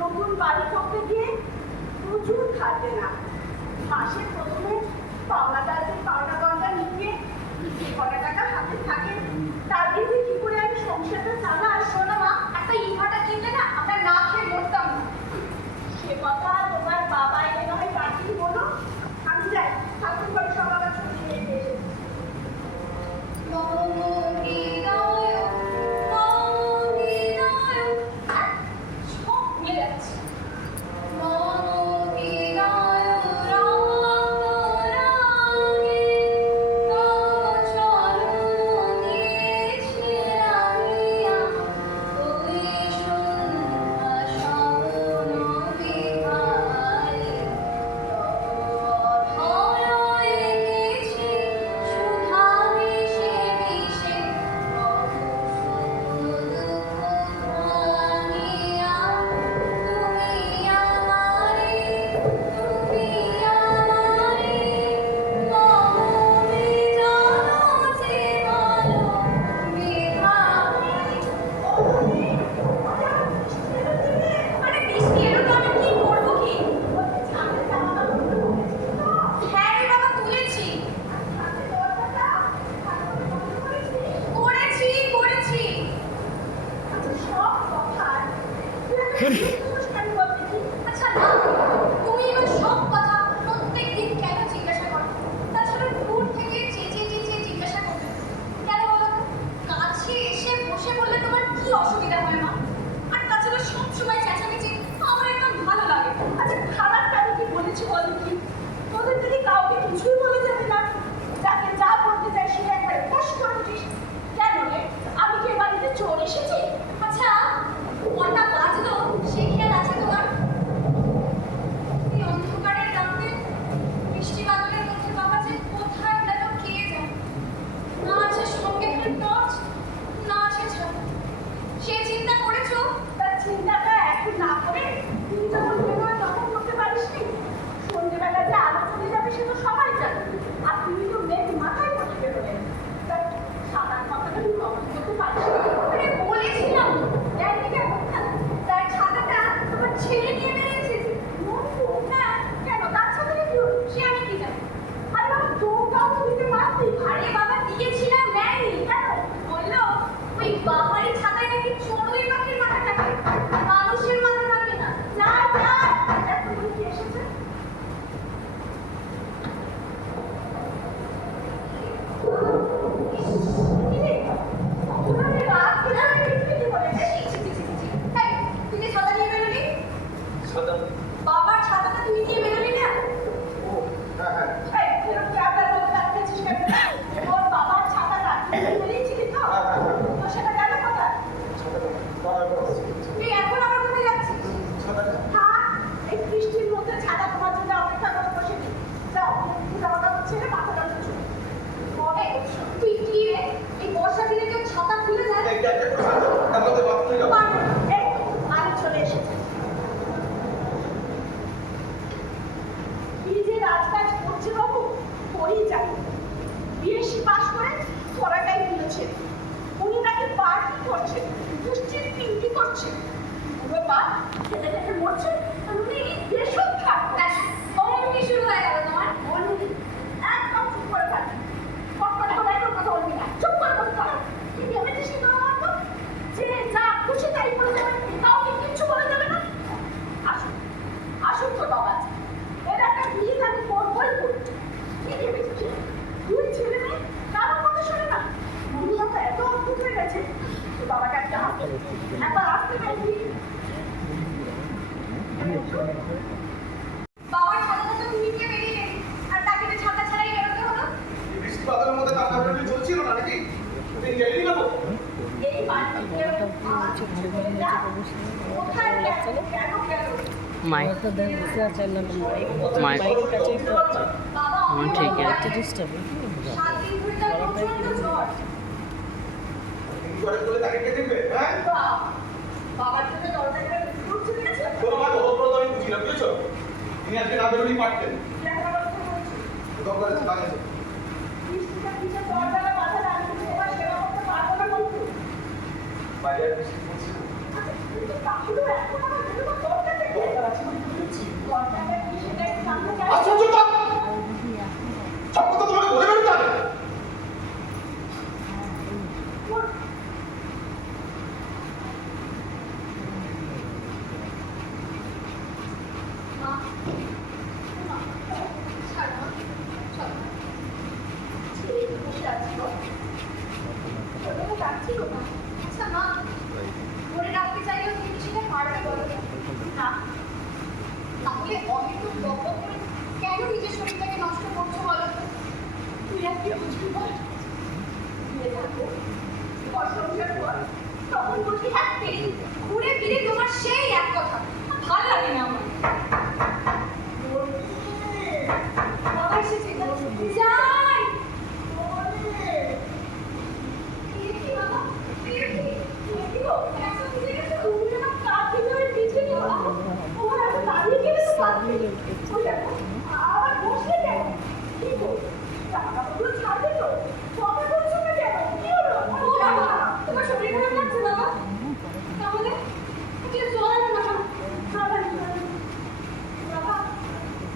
নতুন বাড়ি করতে গিয়ে প্রচুর খাটে না। মাসে প্রথমে পাওনা গন্ডা নিয়ে যে কটা টাকা হাতে থাকে তার দিয়ে কি করে আমি সংসারটা চালা। শোনো মা, একটা ইনভার্টার কিনলে না আমরা না খেয়ে মরতাম। সে কথা তোমার বাবা এনে না হয় পাঠিয়ে বলো, আমি যাই ঠাকুর ঘরে সব আবার ছুটি নিয়ে এসেছি। খেতে খেতে মরছে আর উনি বেশক থাকবেন। অমনি শুরু হয়ে গেল তোমার। অমনি একদম চুপ করে থাকবে। কটকট করে একটু কথা বলবি না, চুপ করে বসে থাক। কি ভেবেছিস কি তোমার মতো? যে যা খুশি তাই করে দেবে, কাউকে কিচ্ছু বলে দেবে না। আসুন আসুন তোর বাবা আছে, এর একটা বিয়ে আমি করবই করবো। কি ভেবেছিস তুই ছেলে মেয়ে কারোর কথা শোনে না? মনুরা তো এত অদ্ভুত হয়ে গেছে। তোর বাবাকে একটা একবার আসতে পারবি? বাবার সাথে সাথে তুমি নিয়ে বেরিয়ে গেলি আর তাকে যে ছাতা ছাড়াই বেরোতে হলো। বৃষ্টি বাদলের মধ্যে কান্নাকাটি চলছিল না নাকি? তুই গেলি না তো? এই বাড়িতে কেউ কোথায় গেল? কেন গেল? মাইক মাইক বাবা ঠিক আছে 7 দিন ধরে তার প্রচন্ড জ্বর। জ্বরে বলে তাকে কে দেখবে? হ্যাঁ? বাবার জন্য দরজাটা খুলতে গেছে। তোর মা তো হতপ্রদ আমি বুঝি না, বুঝেছো? তিনি আজকে না বেরোলেই পারতেন। লেখাপড়া করতে বলছি। দরকার আছে, কাজ আছে। বৃষ্টিটা কিসে দরজাটা বাধা রাখতে তোমার সেবা করতে পারবো না বলতো। বাইরে আর বৃষ্টি পড়ছে না। তাহলে এখন আমার বেরোবার দরকার নেই। দরকার আছে বলে তো বলছি। দরজাটা কি সেটা একটু জানতে চাই। আশ্চর্য তো! সব কথা তোমাকে বলে বেরোতে হবে। মা, মা, ছাড় মা, চল মা। ছেলে বসে আছি গো। ওরকম ডাকছি গো মা। আচ্ছা মা, ধরে রাখতে চাইলেও তুমি কি সেটা পারবে বলো তো? না। তাহলে অহেতুক বকবক করে কেন নিজের শরীরটাকে নষ্ট করছো বলো তো? তুই আর কি বুঝবি বল? বিয়ে থাকবো, ঘর সংসার কর, তখন বুঝবি হ্যাঁ তেরি ঘুরে ফিরে তোমার সেই এক কথা। ভাল লাগে না আমার। বাবা এসেছে গো। যাই। কি বাবা? কি গো? এখন বুঝে গেছো? তুমি আমার কাঁধে ধরে পিছিয়ে নিও না। তোমার এত দাঁড়িয়ে গেলে তো পারবে। ওই দেখো, আবার বসলে কেন? কি গো? টাকাগুলো ছাড়বে তো? কথা বলছো না কেন? কি হলো? ও বাবা, তোমার শরীর খারাপ লাগছে বাবা? তাহলে একটু জল আনো না। বাবা,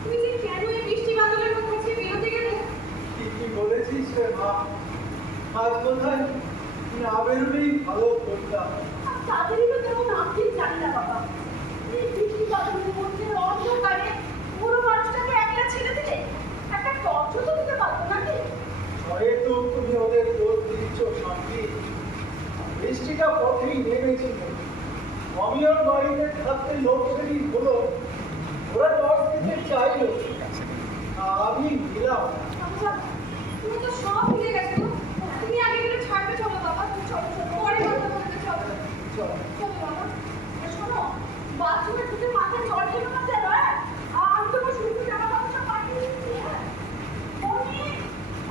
তুমি যে কেন এই বৃষ্টি বাদলের মধ্যে ছেড়ে বেরোতে গেলে? কি বলেছিস রে মা? আজ কোথায় না বেরোলেই ভালো করতাম। আর তাদেরই তো তেমন আপনি জানি না বাবা। এই বৃষ্টি বাদলের মধ্যে অন্ধকারে পুরো মানুষটাকে একলা ছেড়ে দিলে একটা টর্চ তো দিতে পারতো নাকি? ঘরে তো তুমি ওদের দোষ দিচ্ছ শান্তি। বৃষ্টিটা পথেই নেমেছিল। আমি ওর বাড়িতে থাকতে লোকশেডিং হলো, ওরা টর্চ দিতে চাইলো, আমি দিলাম না। আচ্ছা, তুমি তো সব ভুলে গেছো। তুমি আগে গেলে ছাড়বে চলো বাবা, তুমি চলো চলো। পরে কথা বলতে চলো। চল। চলো বাবা। আর শোনো, বাথরুমে ঢুকে মাথায় জল খেলো না যেন, হ্যাঁ? আমি তোমার শুধু জামা কাপড় সব পাঠিয়ে দিচ্ছি, হ্যাঁ? মনি,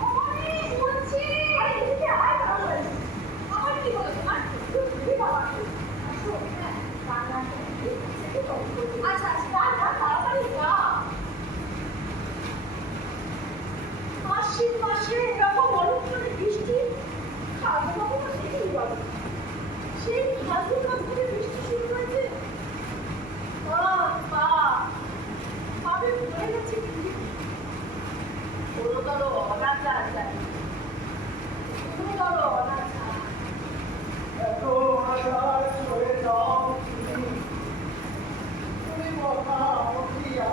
ও মনি, বলছি। আরে এদিকে আয় বাবা। আমার কি হলো তোমার? তুমি বাবা। আসো, হ্যাঁ, রান্না করছি। আচ্ছা আচ্ছা, যা তাড়াতাড়ি যা। আশ্বিন মাসে এরকম অনেকখানি বৃষ্টি ফাল্গুন মাসে দেখি বলো। সেই ফাল্গুন মাস থেকে বৃষ্টি শুরু হয়েছে। ভাবে ভুলে গেছি কি গুরুতর অনাচার জানি, গুরুতর অনাচার। এত আশার চলে যাও তুমি, তুমি মহা অতিয়া।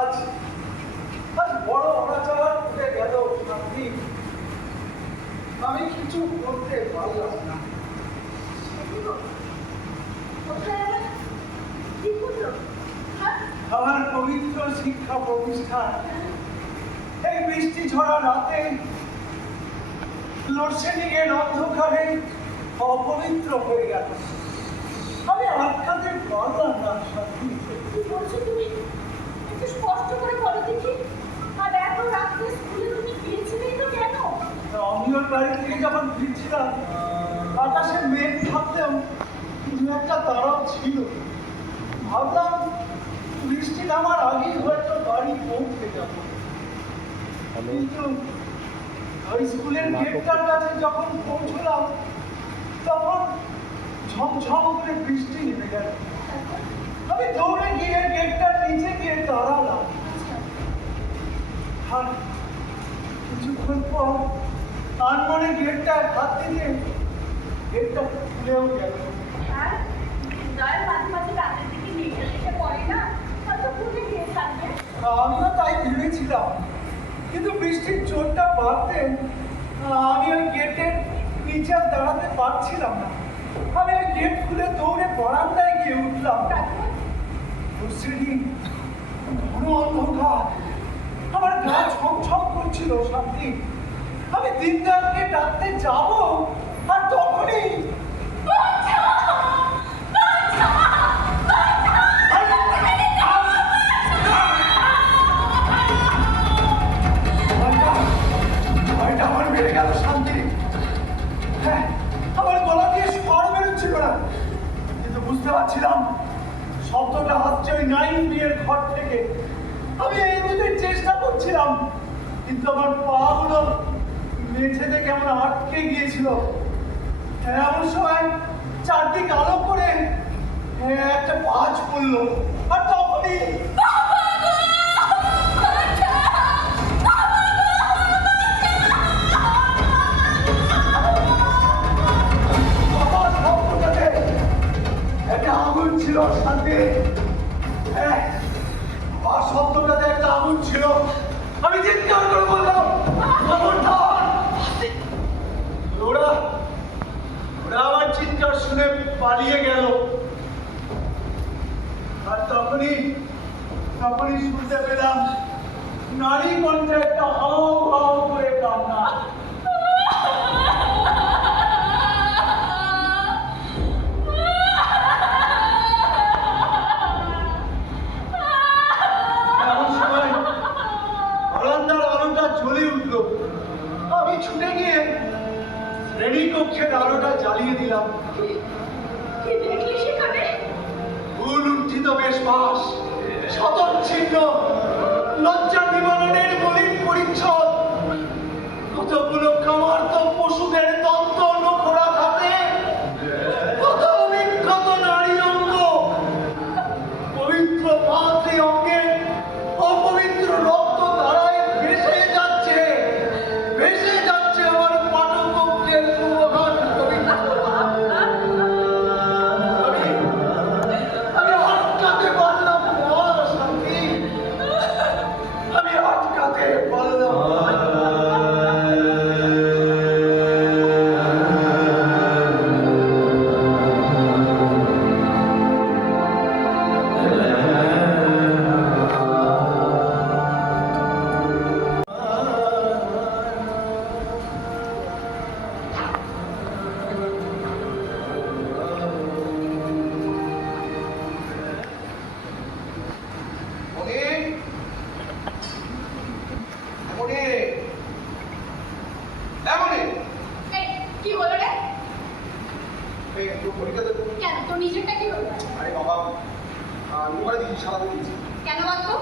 আজ আজ বড় অনাচার উঠে গেল শান্তি। আমি কিছু করতে পারলাম না। কোথায় গেলে? কি করলো? হ্যাঁ? আমার পবিত্র শিক্ষা প্রতিষ্ঠান এই বৃষ্টি ঝরা রাতে লোডশেডিং এর অন্ধকারে অপবিত্র হয়ে গেল। আমি আটকাতে পারলাম না শান্তি। কি বলছো তুমি? একটু স্পষ্ট করে বলো দেখি। আর এত রাত্রে স্কুলে তুমি গিয়েছিলেই তো কেন? আমি ওর বাড়ি থেকে যখন ফিরছিলাম আকাশে মেঘ থাকলেও দু একটা তারাও ছিল। ভাবলাম বৃষ্টি নামার আগেই হয়তো বাড়ি পৌঁছে যাব, কিন্তু ওই স্কুলের গেটটার কাছে যখন পৌঁছলাম ঝমঝম করে বৃষ্টি নেমে গেল। আমি দৌড়ে গিয়ে গেটটার নিচে গিয়ে দাঁড়ালাম। আর কিছুক্ষণ পর আনমনে গেটটা হাত দিয়ে গেটটা খুলেও গেল। হ্যাঁ, জয় মাঝে মাঝে রাতের দিকে নিচে এসে পড়ে না, হয়তো খুলে গিয়ে থাকবে। আমিও তাই ভেবেছিলাম, কিন্তু বৃষ্টির জোরটা বাড়তে আমি ওই গেটের নিচে আর দাঁড়াতে পারছিলাম না। আমি ওই গেট খুলে দৌড়ে বারান্দায় গিয়ে উঠলাম। তারপর সেদিন ঘন অন্ধকার, আমার গা ছমছম করছিল। শান্তি, আমি দিনদারকে ডাকতে যাব, আর তখনই ভয়টা আমার বেড়ে গেল। শান্তি, হ্যাঁ, আমার গলা দিয়ে স্বর বেরোচ্ছিল না, কিন্তু বুঝতে পারছিলাম শব্দটা আসছে ওই 9B এর ঘর থেকে। আমি এই বুঝতে চেষ্টা করছিলাম, কিন্তু আমার পা গুলো মেঝেতে কেমন আটকে গিয়েছিল। এমন সময় চারদিক আলো করে একটা বাজ পড়লো, আর তখনই বাবার শব্দটাতে একটা আগুন ছিল। শান্তি, হ্যাঁ, আর শব্দটাতে একটা আগুন ছিল। আমি চিৎকার করে বললাম, খবরদার! ওরা ওরা আমার চিৎকার শুনে পালিয়ে গেল। আর তখনই শুনতে পেলাম নারী কণ্ঠে একটা হাও হাও করে কান্না। এমন সময় বারান্দার আলোটা জ্বলে উঠল। আমি ছুটে গিয়ে শ্রেণীকক্ষের আলোটা জ্বালিয়ে দিলাম। কি দেখলি সেখানে? উলুণ্ঠিত বেশবাস, শতচ্ছিন্ন লজ্জা নিবারণের মলিন পরিচ্ছদ, কতগুলো কামার্ত পশুদের দন্ত নোখরা হাতে, কত বিক্ষত নারী অঙ্গ, পবিত্র মাতৃ অঙ্গে অপবিত্র রক্ত ধারায় ভেসে যাচ্ছে আমার পাঠকক্ষের সুমহান পবিত্রতা। আমি আটকাতে পারলাম না। শান্তি, আমি আটকাতে পারলাম না। মনি, মনি, মনি, এই, কি হলো রে? এই একটু ঘড়িটা দেখো। কেন, তোর নিজেরটা কি হলো? আরে বাবা, মোবাইলে দিয়েছি, সারাতে দিয়েছি। কেন বলতো?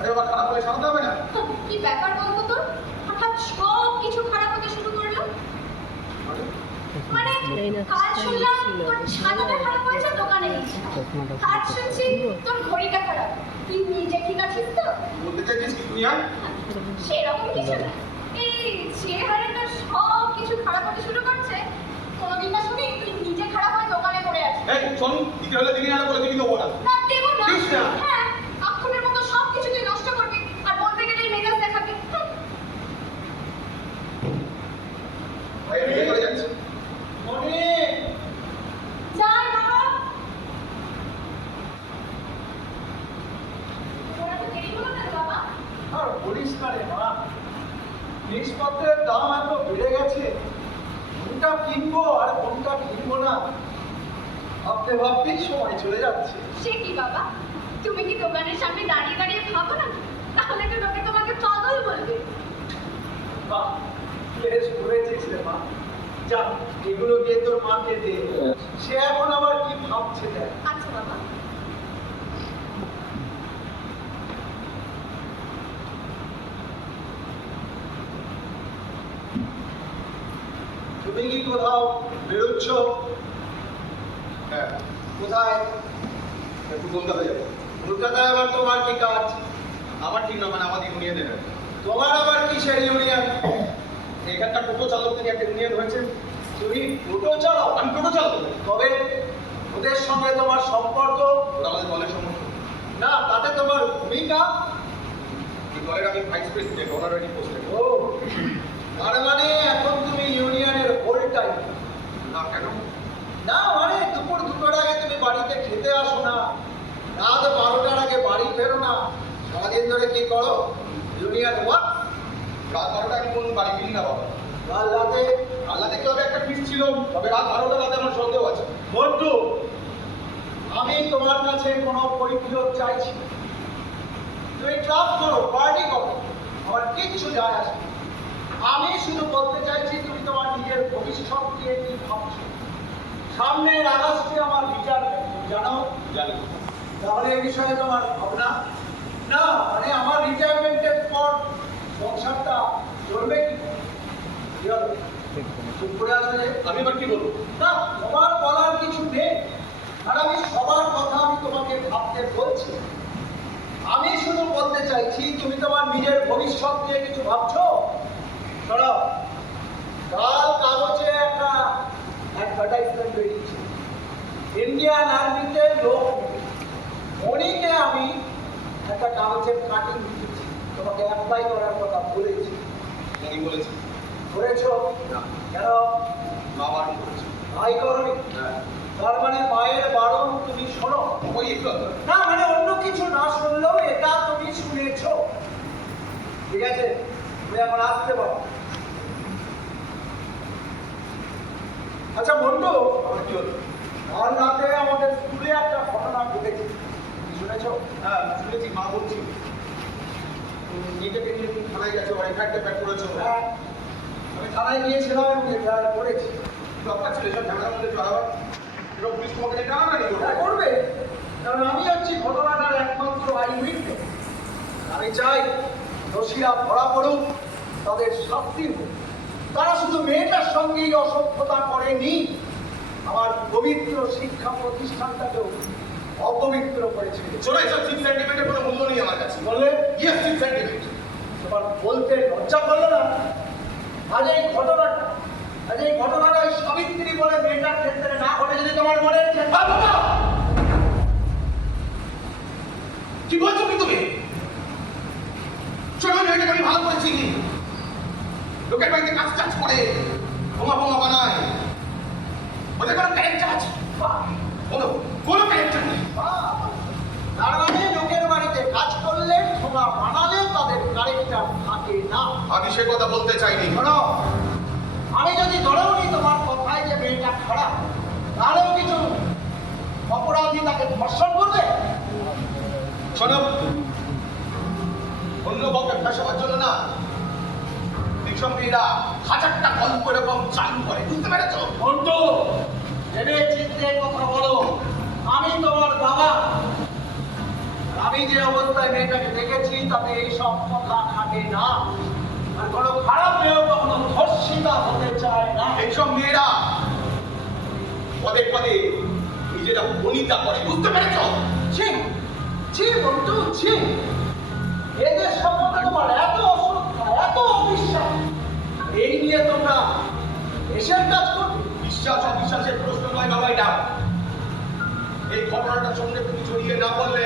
আরে বাবা, খারাপ হলে সারাতে হবে না। কি ব্যাপার বলতো তোর? হঠাৎ সব কিছু খারাপ হতে শুরু করলো। মানে কাল শুনলাম তোর ছাতাটা খারাপ হয়েছে, দোকানে গেছি। আজ শুনছি তোর ঘড়িটা খারাপ। তুই নিজে ঠিক আছিস তো? বলতে চাইছিস কি তুই? সেরকম কিছু না। এই যে হারে তোর সব কিছু খারাপ হতে শুরু করছে, কোনোদিন না শুনি তুই নিজে খারাপ হয়ে দোকানে পড়ে আছিস। এই শোন, দিতে হলে দিকে না বলে দিবি দেবো না। না দেবো না। দিস না। হ্যাঁ, আক্ষণের মতো সব কিছু তুই নষ্ট করবি আর বলতে গেলে মেজাজ দেখাবি। ভাই বিয়ে করে যাচ্ছে। মনি, যাই বাবা। ওরা তো দেরি হলো না রে বাবা। আর বলিস না রে মা, জিনিসপত্রের দাম এত বেড়ে গেছে, কোনটা কিনবো আর কোনটা কিনবো না ভাবতে ভাবতেই সময় চলে যাচ্ছে। সে কি বাবা, তুমি কি দোকানের সামনে দাঁড়িয়ে দাঁড়িয়ে ভাবো না? তাহলে তো লোকে তোমাকে পাগল বলবে। বাহ, বেশ করেছিস রে মা। যা, এগুলো গিয়ে তোর মাকে দে, সে এখন আবার কি ভাবছে দেখ। আচ্ছা বাবা। তুমি কি কোথাও বেরোচ্ছ? হ্যাঁ, কোথায়? একটু কলকাতা যাবো। কলকাতায় আবার তোমার কি কাজ? আমার ঠিক না, মানে আমাদের ইউনিয়নের। তোমার আবার কিসের ইউনিয়ন? এখানকার টোটো চালক থেকে একটা ইউনিয়ন হয়েছে। তুমি টোটো চালাও? আমি টোটো চালক। তবে ওদের সঙ্গে তোমার সম্পর্ক? ওরা আমাদের দলের সমস্ত। না, তাতে তোমার ভূমিকা? এই দলের আমি ভাইস প্রেসিডেন্ট, অনারারি পোস্টে। ও, তার মানে এখন তুমি ইউনিয়নের হোল টাইম? না, কেন? না, মানে দুপুর 2টার আগে তুমি বাড়িতে খেতে আসো না, রাত 12টার আগে বাড়ি ফেরো না, সারাদিন ধরে কি করো? Union work? রাত 12টা আমি কোন বাড়ি ফিরি না বাবা। কাল রাতে আল্লাহ ক্লাবে একটা ফিস ছিল, তবে রাত 12টা রাতে আমার সন্দেহ আছে। বন্ধু, আমি তোমার কাছে কোনো পরিপূরক চাইছি না। তুমি ক্লাব করো, পার্টি করো, আমার কিচ্ছু যায় আসে না। আমি শুধু বলতে চাইছি তুমি তোমার নিজের ভবিষ্যৎ নিয়ে কি ভাবছো। সামনের আগস্টে আমার রিটায়ারমেন্ট, জানো? জানি। তাহলে এই বিষয়ে তোমার ভাবনা? না, মানে আমার রিটায়ারমেন্টের পর সংসারটা চলবে কি করে? কি হবে? চুপ করে আসবে যে? আমি এবার কি বলবো? না, তোমার বলার কিছু নেই। আর আমি সবার কথা আমি তোমাকে ভাবতে বলছি। আমি শুধু বলতে চাইছি তুমি তোমার নিজের ভবিষ্যৎ নিয়ে কিছু ভাবছো? শোনো, কাল কাগজে একটা অ্যাডভার্টাইজমেন্ট বেরিয়েছে, ইন্ডিয়ান আর্মিতে লোক নেবে। মনিকে আমি একটা কাগজের কাটিং দিয়েছি, তোমাকে অ্যাপ্লাই করার কথা বলেছি। উনি বলেছে। করেছো? না। কেন? মা বারণ করেছে। ভাই করনি? হ্যাঁ। তার মানে মায়ের বারণ তুমি শোনো? ওই একটু আধটু। না, মানে অন্য কিছু না শুনলেও এটা তুমি শুনেছো। ঠিক আছে, তুমি এখন আসতে পারো। আচ্ছা বন্ধু, আমার কি হলো? কাল রাতে আমাদের স্কুলে একটা ঘটনা ঘটেছে, তুমি শুনেছো? হ্যাঁ, শুনেছি, মা বলছি। নিজেকে নিয়ে তুমি থানায় গেছো, এফআইআর টেফআইআর করেছো। হ্যাঁ, আমি থানায় গিয়েছিলাম এবং এফআইআর করেছি। দরকার ছিল এসব ঝামেলার মধ্যে জড়াবার। এবার পুলিশ তোমাকে নিয়ে টানাটানি করবে। হ্যাঁ, করবে, কারণ আমি হচ্ছি ঘটনাটার একমাত্র আই উইটনেস। আমি চাই দোষীরা ধরা পড়ুক, তাদের শাস্তি হোক। তারা শুধু মেয়েটার সঙ্গেই অসভ্যতা করেনি, আমার পবিত্র শিক্ষা প্রতিষ্ঠানটাকেও অপবিত্র করেছিল। শোনো, এসব চিপ সেন্টিমেন্টের কোনো মূল্য নেই আমার কাছে। বললে ইয়েস, চিপ সেন্টিমেন্ট। তোমার বলতে লজ্জা করলো না? আজ এই ঘটনাটা ওই সাবিত্রী বলে মেয়েটার ক্ষেত্রে না ঘটে যদি তোমার মনে কি বলছো কি তুমি? শোনো, মেয়েটাকে আমি ভালো করে চিনি। লোকের বাড়িতে কাজ টাজ করে বোমা বোমা বানায়। ওদের কোনো ক্যারেক্টার আছে? কোনো ক্যারেক্টার নেই। তার মানে লোকের বাড়িতে কাজ করলে ঠোঙা বানালে তাদের কারেক্টার থাকে না। আমি সে কথা বলতে চাইনি। শোনো, আমি যদি ধরেও নি তোমার কথায় যে মেয়েটা খারাপ, তাহলেও কিছু অপরাধী তাকে ধর্ষণ করবে। শোনো, অন্য কাউকে ফাঁসাবার জন্য না, এইসব মেয়েরা হাজারটা গল্প এরকম চালু করে, বুঝতে পেরেছো? বন্ধু, ভেবে চিন্তে কথা বলো। আমি তোমার বাবা, আমি যে অবস্থায় মেয়েটাকে দেখেছি তাতে এইসব কথা খাটে না। আর কোনো খারাপ মেয়েও কখনো ধর্ষিতা হতে চায় না। এইসব মেয়েরা পদে পদে নিজেরা বনিতা করে, বুঝতে পেরেছো? ছি, ছি বন্ধু, ছি। এদের সম্বন্ধে তোমার এত অশ্রদ্ধা, এত অবিশ্বাস, এই নিয়ে তোমরা দেশের কাজ করবে? বিশ্বাস অবিশ্বাসের প্রশ্ন নয় বাবা, এটা। এই ঘটনাটার সঙ্গে তুমি জড়িয়ে না বললে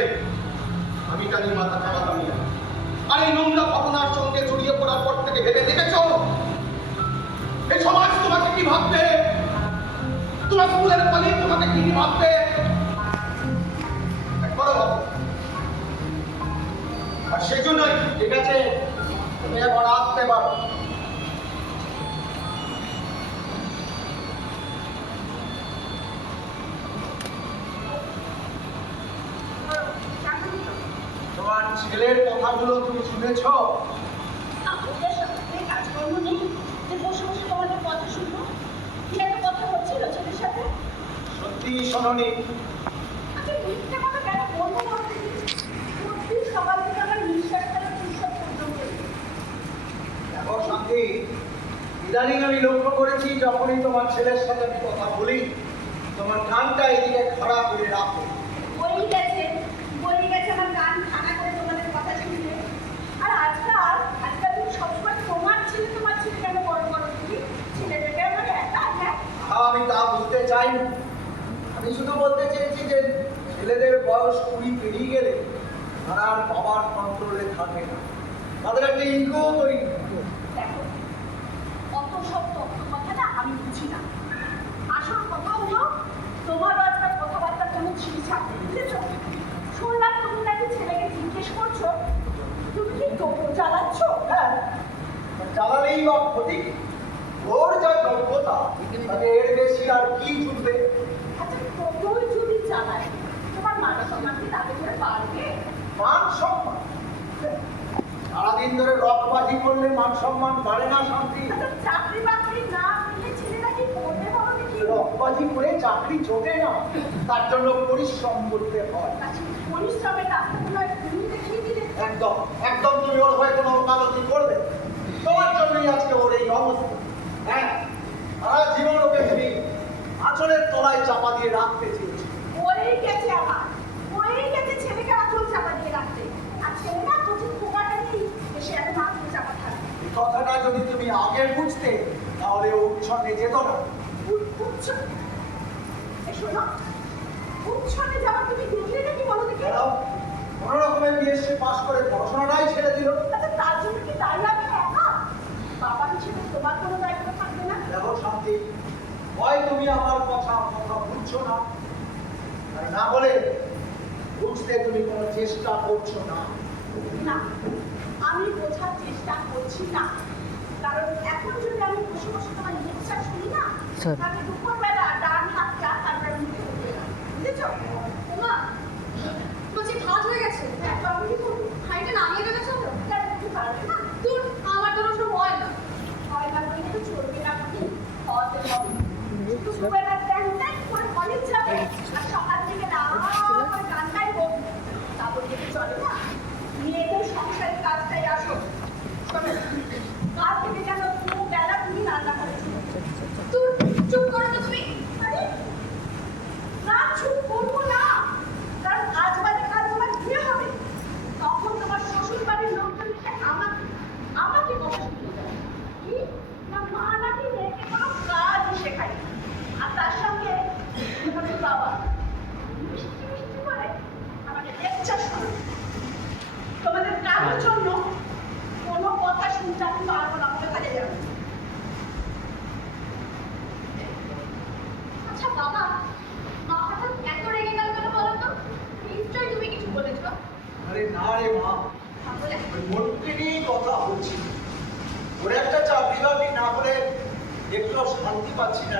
আমি তা নিয়ে মাথা চাপাতাম না। আর এই নোংরা ঘটনার সঙ্গে জড়িয়ে পড়ার পর থেকে ভেবে দেখেছো এই সমাজ তোমাকে কি ভাববে? তোমার স্কুলের কলিগ তোমাকে কি ভাববে? একবারও ভাবো। আর সেজন্যই ঠিক আছে, তুমি এখন আসতে পারো। তোমার ছেলের কথাগুলো তুমি শুনেছ? ওদের সাথে কাজকর্ম নেই যে বসে বসে তোমাদের কথা শুনবো। কি একটা কথা হচ্ছিল ছেলের সাথে? সত্যি শোনোনি? আচ্ছা, মিথ্যে কথা কেন বলবো বলতে? প্রত্যেক সকাল থেকে আমার নিঃশ্বাস ফেলার ফুরসত পর্যন্ত নেই। দেখো শান্তি, ইদানিং আমি লক্ষ্য করেছি যখনই তোমার ছেলের সাথে আমি কথা বলি, তোমার কানটা এদিকে খাড়া করে রাখো। বই গেছে আমার গান খানা করে তোমাদের কথা শুনলে। আর আজকাল তুমি সবসময় তোমার ছেলে কেন বড় তুমি ছেলেটাকে আমার একা হ্যাঁ আমি তা বুঝতে চাই না। আমি শুধু বলতে চেয়েছি যে ছেলেদের বয়স 20 পেরিয়ে গেলে তারা আর বাবার কন্ট্রোলে থাকে না, তাদের একটা ইগো তৈরি হয়। দেখো অত সব তথ্য কথা না আমি বুঝি না। আসল কথা হলো তোমার আজকাল কথাবার্তা কেমন ছিঁড়ছাড় বুঝেছো? শুনলাম তুমি নাকি ছেলেকে জিজ্ঞেস করছো তুমি কি টোটো চালাচ্ছ? হ্যাঁ, চালালেই বা ক্ষতি কি? ওর যা যোগ্যতা তাতে এর বেশি আর কি জুটবে? আচ্ছা টোটোই যদি চালায় তোমার মান সম্মান কি তাদের ধরে পারবে? মান সম্মান? সারাদিন ধরে রকবাজি করলে মান সম্মান বাড়ে না শান্তি? আচ্ছা চাকরি বাকরি না পেলে ছেলেরা কি করবে বলো দেখি? রকবাজি করে চাকরি জোটে না, তার জন্য পরিশ্রম করতে হয়। আচ্ছা পরিশ্রমের রাস্তাগুলো তুমি দেখিয়ে দিলে। একদম একদম তুমি ওর হয়ে কোনো ওকালতি করবে? তোমার জন্যই আজকে ওর এই অবস্থা। হ্যাঁ, সারা জীবন ওকে তুমি আঁচলের তলায় চাপা দিয়ে রাখতে চেয়েছি। ওই গেছে ছেলেকে আঁচল চাপা দিয়ে রাখতে। আর ছেলে না প্রচুর পোকাটা নেই এসে এখন আঁচল চাপা থাকে। এই কথাটা যদি তুমি আগে বুঝতে তাহলে ও উচ্ছন্নে যেত না। শোনো উচ্ছন্নে যাওয়া তুমি দেখলে নাকি বলো দেখি? এরাও কোনো রকমের বিএসসি পাস করে পড়াশোনাটাই ছেড়ে দিল। আচ্ছা তার জন্য কি দায়ী আমি একা? বাবা হিসেবে তোমার কোনো দায়িত্ব থাকবে না? দেখো শান্তি, হয় তুমি আমার কথা বুঝছো না, আর না বলে বুঝতে তুমি কোনো চেষ্টা করছো না। না আমি বোঝার চেষ্টা করছি না, কারণ এখন যদি আমি বসে বসে তোমার লেকচার শুনি না তাহলে দুপুরবেলা ডান হাতটা তারপরে মুখে উঠবে না বুঝেছো? ওমা বলছি ভাত হয়ে গেছে। হ্যাঁ তো আমি কি করবো? হাইটা নামিয়ে দেবে চলো। কেন তুমি পারবে না? দূর আমার তো সব হয় না বললে তো চলবে না। তুমি খাওয়াতে হবে দুপুরবেলা ট্যান করে কলেজ যাবে আর সকাল থেকে না করে গান গাইবো তারপর থেকে চলে না। মেয়েদের সংসারের কাজটাই আসো। শোনো কাল থেকে যেন পুরো বেলা তুমি রান্না করেছো। তুই চুপ করো তো তুমি। আরে না চুপ করবো না, কারণ আজ বাদে কাল তোমার বিয়ে হবে, তখন তোমার শ্বশুর বাড়ির লোকজন এসে আমাকে কথা শুনতে যাবে কি না মা নাকি মেয়েকে কোনো কাজই শেখায় না। আর তার সঙ্গে তোমাদের বাবা মিষ্টি মিষ্টি করে আমাকে লেকচার শোনায়। তোমাদের কারোর জন্য কোনো কথা শুনতে আমি পারবো না, আমাকে কাজে যাবে। আচ্ছা বাবা মা হঠাৎ এত রেগে গেল কেন বলো তো? নিশ্চয়ই তুমি কিছু বলেছো। আরে না রে মা, তাহলে ওই মন্ত্রী নিয়েই কথা বলছি। ওর একটা চাকরি বাকরি না হলে একটু শান্তি পাচ্ছি না।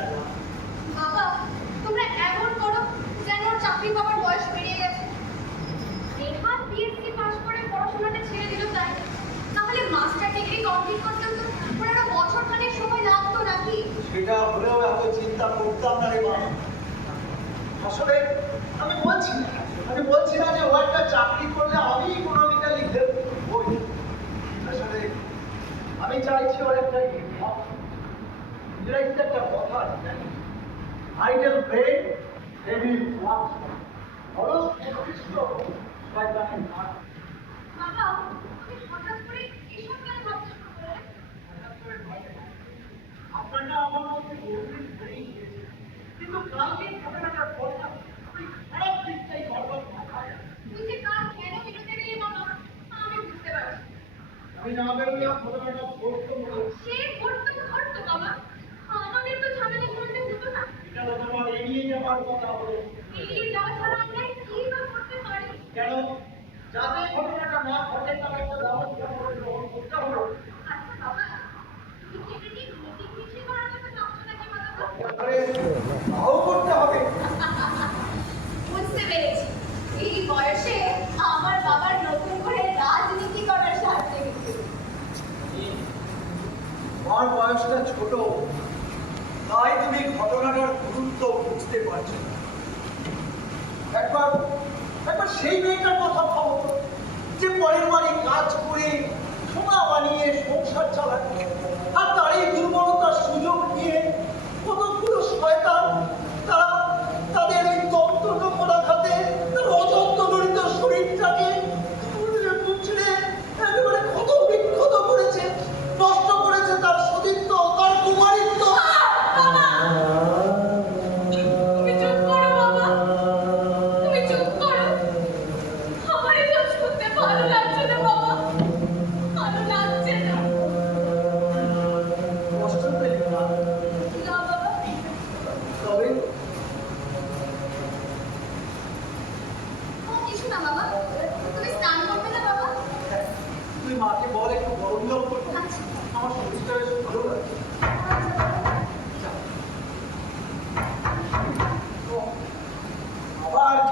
বাবা তোমরা এমন করো যেন ওর চাকরি পাওয়ার বয়স পেরিয়ে গেছে। রেহান বিএসসি পাস করে পড়াশোনাটা ছেড়ে দিল তাই, তাহলে মাস্টার ডিগ্রি কমপ্লিট করতে তো ওর একটা বছর খানেক সময় লাগতো নাকি? সেটা হলেও এত চিন্তা করতাম না রে মা। আসলে আমি বলছি না যে ও একটা চাকরি করলে আমি ইকোনমিক্যালি হেল্প হই। আসলে আমি চাইছি ওর একটা ইংরেজিতে একটা কথা আছে, আইডল ব্রেন হেভি ওয়ার্ক। অলস মস্তিষ্ক শয়তানের হাত। বাবা তুমি হঠাৎ করে এসব কেন ভাবতে শুরু করলে? আপনারা আমার মধ্যে গভীর ব্রেন গিয়েছে, কিন্তু কালকে ঘটনাটার পর না ওই খারাপ দিকটাই বারবার মাথায় আসে। তুই যে কাজ কেন বিরতে গেলি বাবা আমি বুঝতে পারছি। আমি না বেরোলে ঘটনাটা ঘটতো মনে হচ্ছে। সে ঘটতো বাবা, আমাদের তো ঝামেলা করতে হতো না। এটা তো তোমার এড়িয়ে যাবার কথা হলো। এড়িয়ে যাওয়া ছাড়া আমরা কি বা করতে পারি? কেন? যাতে ঘটনাটা না ঘটে তার একটা ব্যবস্থা করে গ্রহণ করতে হলো। আচ্ছা বাবা তুমি কি এটা নিয়ে মিটিং মিছিল করার কথা ভাবছো নাকি বলো তো? আরে তাও করতে হবে। বুঝতে পেরেছি এই বয়সে আমার বাবার নতুন করে রাজনীতি করার সাহায্য নিতে। আমার বয়সটা ছোট, তাই তুমি ঘটনাটার গুরুত্ব বুঝতে পারছো না। একবার সেই মেয়েটার কথা ভাবো তো, যে পরের বাড়ি কাজ করে সোনা বানিয়ে সংসার চালায়, আর তার এই দুর্বলতার সুযোগ নিয়ে কতগুলো শয়তান তারা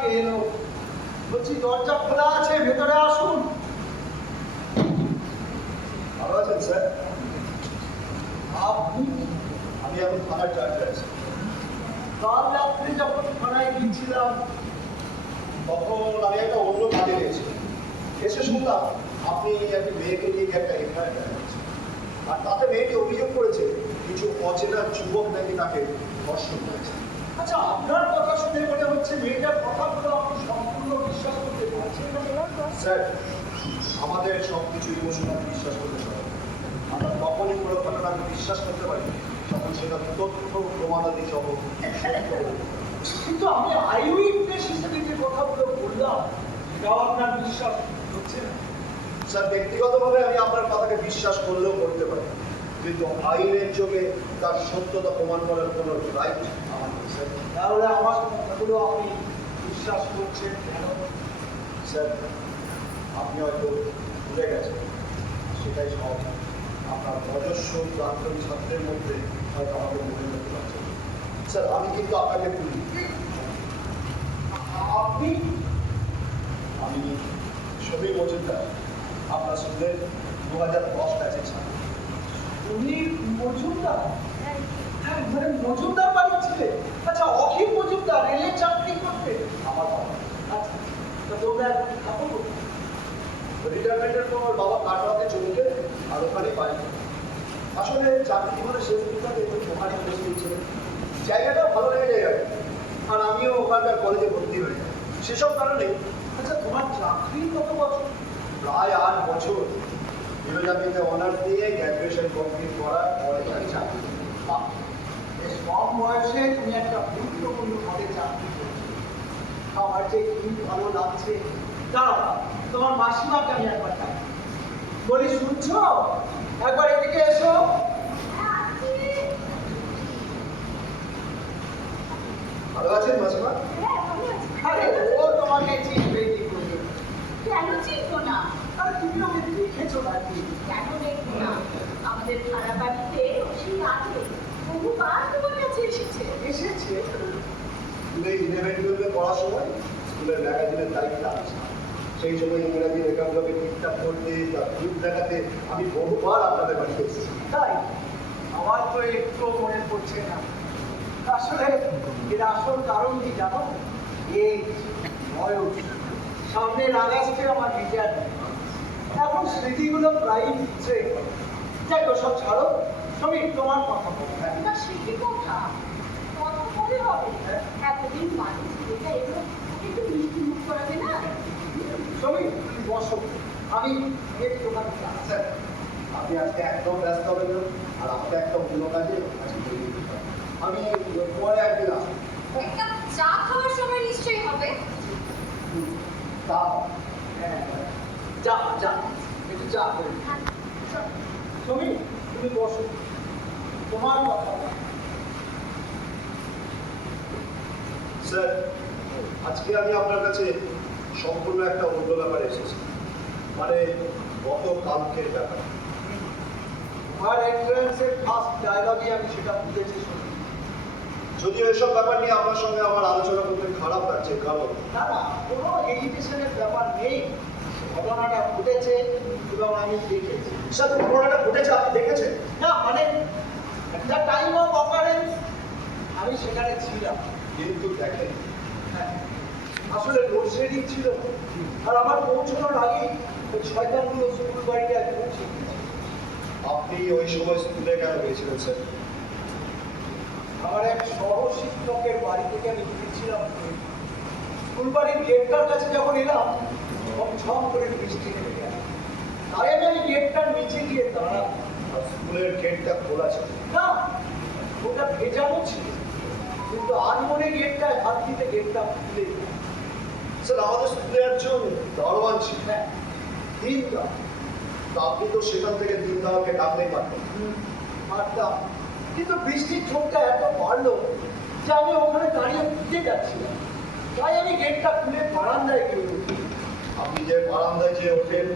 কে এলো? বলছি দরজা খোলা আছে, ভেতরে আসুন। ভালো আছেন স্যার? আপনি আমি এখন থানার চার্জে আছি। কাল রাত্রে যখন থানায় গিয়েছিলাম, তখন আমি একটা অন্য কাজে গেছিলাম। এসে শুনলাম আপনি একটি মেয়েকে নিয়ে গিয়ে একটা এফআইআর জানিয়েছেন, আর তাতে মেয়েটি অভিযোগ করেছে কিছু অচেনা যুবক নাকি তাকে ধর্ষণ করেছে। আচ্ছা আপনার কথা শুনে মনে হচ্ছে মেয়েটার কথাগুলো আপনি সম্পূর্ণ বিশ্বাস করতে পারছেন না। স্যার, আমাদের সব কিছু ইমোশনাল বিশ্বাস করতে হবে। আমরা তখনই কোনো ঘটনাকে বিশ্বাস করতে পারি তখন সেটা তথ্য প্রমাণাদি সহ সত্য হবে। কিন্তু আমি আইউইটনেস হিসেবে যে কথাগুলো বললাম সেটাও আপনার বিশ্বাস হচ্ছে না। স্যার, ব্যক্তিগতভাবে আমি আপনার কথাকে বিশ্বাস করলেও করতে পারি, কিন্তু আইনের চোখে তার সত্যতা প্রমাণ করার কোনো রাইট আমার নেই স্যার। তাহলে আমার কথাগুলো আপনি বিশ্বাস করছেন কেন? স্যার, আপনি হয়তো ভুলে গেছেন, সেটাই সব আপনার অজস্র প্রাক্তন ছাত্রের মধ্যে হয়তো আমাকে মনে করতে পারছেন। স্যার, আমি কিন্তু আপনাকে ভুলি। আপনি আমি সমীর মজুমদার, আপনার স্কুলের 2010 ব্যাচের ছাত্র। উনি মজুমদার? হ্যাঁ, মানে মজুমদার বাড়ির ছেলে। আচ্ছা, অখিল মজুমদার রেলে চাকরি করতে। আমার বাবা আচ্ছা, তা তোমরা এখন থাকো কোথায়? রিটায়ারমেন্টের পর বাবা কাটোয়াতে চলে গেলে আর ওখানে বাড়ি করে। আসলে চাকরি জীবনে শেষ দিকটাতে একটু ওখানে বসে ছিলেন, জায়গাটাও ভালো লেগে যায় আর কি। আর আমিও ওখানকার কলেজে ভর্তি হয়ে যাই সেসব কারণে। আচ্ছা, তোমার চাকরি কত বছর? প্রায় 8 বছর ফিলোজফিতে অনার্স দিয়ে গ্র্যাজুয়েশন কমপ্লিট করার পরে আমি চাকরি করি। বাহ, বেশ কম বয়সে তুমি একটা গুরুত্বপূর্ণ পদে চাকরি করছো। আমার যে কি ভালো লাগছে। দাঁড়াও, তোমার মাসিমাকে আমি একবার ডাকি। বলি, শুনছো? একবার এদিকে এসো। ভালো আছেন মাসিমা? আরে ও তোমাকে চিনবে কি করে? কেন চিনবো না? আরে তুমি ওকে দেখেছো নাকি? কেন দেখবো না? আমাদের ভাড়া বাড়িতে সেই আগে বহুবার তোমার কাছে এসেছে। এসেছে? স্কুলে 11-12 পড়ার সময় স্কুলের ম্যাগাজিনের দায়িত্ব আছে। সেই সময় ইংরাজি লেখাগুলোকে ঠিকঠাক করতে বা ভুল দেখাতে আমি বহুবার আপনাদের বাড়িতে এসেছি। তাই আমার তো একটু মনে পড়ছে না। আসলে এর আসল কারণ কি জানো? এই বয়স। সামনের আগস্টে আমার রিটায়ারমেন্ট। এখন স্মৃতিগুলো প্রায় দিচ্ছে। যাই হোক, সব ছাড়ো। সমীর, তোমার কথা বলো। হ্যাঁ, না সে কি কথা? কথা পরে হবে। এতদিন মানুষ যেটা এলো একটু মিষ্টি মুখ করাবে না? সমীর, তুমি বসো। আমি একটু তোমার কাছে। স্যার, আপনি আজকে একদম ব্যস্ত হবেন না, আর আমাকে একটা অন্য কাজে আজকে বেরিয়ে যেতে হবে। আমি পরে একদিন আসবো। এক কাপ চা খাওয়ার সময় নিশ্চয়ই হবে। তা হ্যাঁ, যা যা, একটু চা করে। সমীর, তুমি বসো। তোমার কথা বলো। স্যার, আজকে আমি আপনার কাছে সম্পূর্ণ একটা অন্য ব্যাপারে এসেছি, মানে গত কালকের ব্যাপার। আমার এন্ট্রান্সের ফার্স্ট ডায়লগে আমি সেটা বুঝেছি। যদিও এসব ব্যাপার নিয়ে আপনার সঙ্গে আমার আলোচনা করতে খারাপ লাগছে, কারণ না না, কোনো এডুকেশনের ব্যাপার নেই। ঘটনাটা ঘটেছে এবং আমি দেখেছি। স্যার, ঘটনাটা ঘটেছে, আপনি দেখেছেন? না মানে একটা টাইম অফ অকারেন্স আমি সেখানে ছিলাম। কিন্তু দেখেন, হ্যাঁ, আসলে লোডশেডিং ছিল, আর আমার পৌঁছানোর আগেই ওই শয়তানগুলো স্কুল বাড়িতে পৌঁছে গেছে। আপনি ওই সময় স্কুলে কেন গিয়েছিলেন স্যার? আমার এক সহ শিক্ষকের বাড়ি থেকে আমি ফিরছিলাম। স্কুল বাড়ির গেটটার কাছে যখন এলাম তখন ঝম করে বৃষ্টি নেমে গেল। তাই আমি গেটটার নিচে গিয়ে দাঁড়ালাম। আর স্কুলের গেটটা খোলা ছিল। না, ওটা ভেজানো ছিল, কিন্তু আনমনে গেটটায় হাত দিতে গেটটা খুলে দিল। স্যার, আমাদের স্কুলে একজন দারোয়ান ছিল। হ্যাঁ, দিনটা তা আপনি তো সেখান থেকে দিনদারকে ডাকতেই পারতেন। পারতাম, কিন্তু বৃষ্টির ঝোঁকটা এত বাড়লো যে আমি ওখানে দাঁড়িয়ে ভিজে যাচ্ছিলাম। তাই আমি গেটটা খুলে বারান্দায় গিয়ে উঠি। আপনি যে বারান্দায় যে ওঠেন,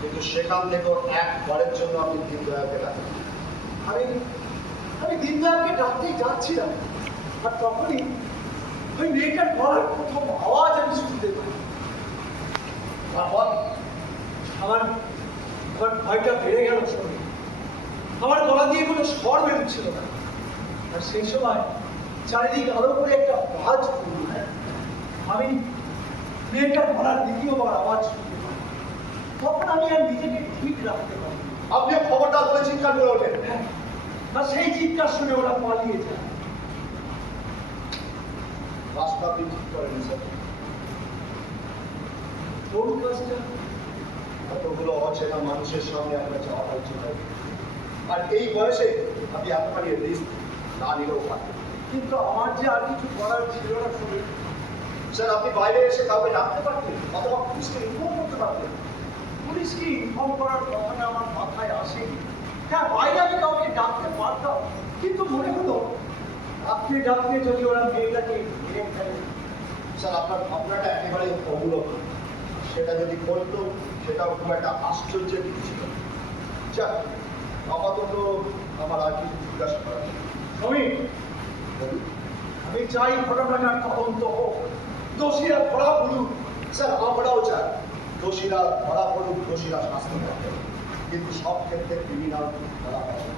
কিন্তু সেখান থেকেও একবারের জন্য আপনি দিনদয়ালকে ডাকেন। আমি আমি দিনদয়ালকে ডাকতেই যাচ্ছিলাম, আর তখনই ওই মেয়েটার গলার প্রথম আওয়াজ আমি শুনতে পাই। তারপর আমার আমার ভয়টা বেড়ে গেল শুনে। আমার গলা দিয়ে কোনো স্বর বেরোচ্ছিল না। আর সেই সময় চারিদিক আলো করে একটা বাজ পড়ল। আমি মেয়েটার গলার দ্বিতীয়বার আওয়াজ শুনতে পাই। তখন আমি আর নিজেকে ঠিক রাখতে পারি। আপনিও খবরদার করে চিৎকার করে ওঠেন। আর সেই চিৎকার শুনে ওরা পালিয়ে যায়। রাস্তা আপনি ঠিক করেন স্যার। কোন কাজটা? কতগুলো অচেনা মানুষের সামনে আপনার যাওয়া উচিত হয়। আর এই বয়সে আপনি এতখানি রিস্ক না নিলেও পারতেন। কিন্তু আমার যে আর কিছু করার ছিল না শুনে। স্যার আপনি বাইরে এসে কাউকে ডাকতে পারতেন অথবা পুলিশকে ইনফর্ম করতে পারতেন। পুলিশকে ইনফর্ম করার কথাটা আমার মাথায় আসেনি। হ্যাঁ, বাইরে আমি কাউকে ডাকতে পারতাম, কিন্তু মনে হলো আপনি ডাকতে যদি ওরা মেয়েটাকে মেরে ফেলে। স্যার আপনার ভাবনাটা একেবারে অমূলক। সেটা যদি করতো সেটাও খুব একটা আশ্চর্যের কিছু ছিল না। যাক, আপাতত আমার আর কিছু জিজ্ঞাসা করার নেই। সমীর, আমি চাই ঘটনাটার তদন্ত হোক, দোষীরা ধরা পড়ুক। স্যার আমরাও চাই দোষীরা ধরা পড়ুক, দোষীরা শাস্তি পাবে, কিন্তু সব ক্ষেত্রে ক্রিমিনাল ধরা পড়ে।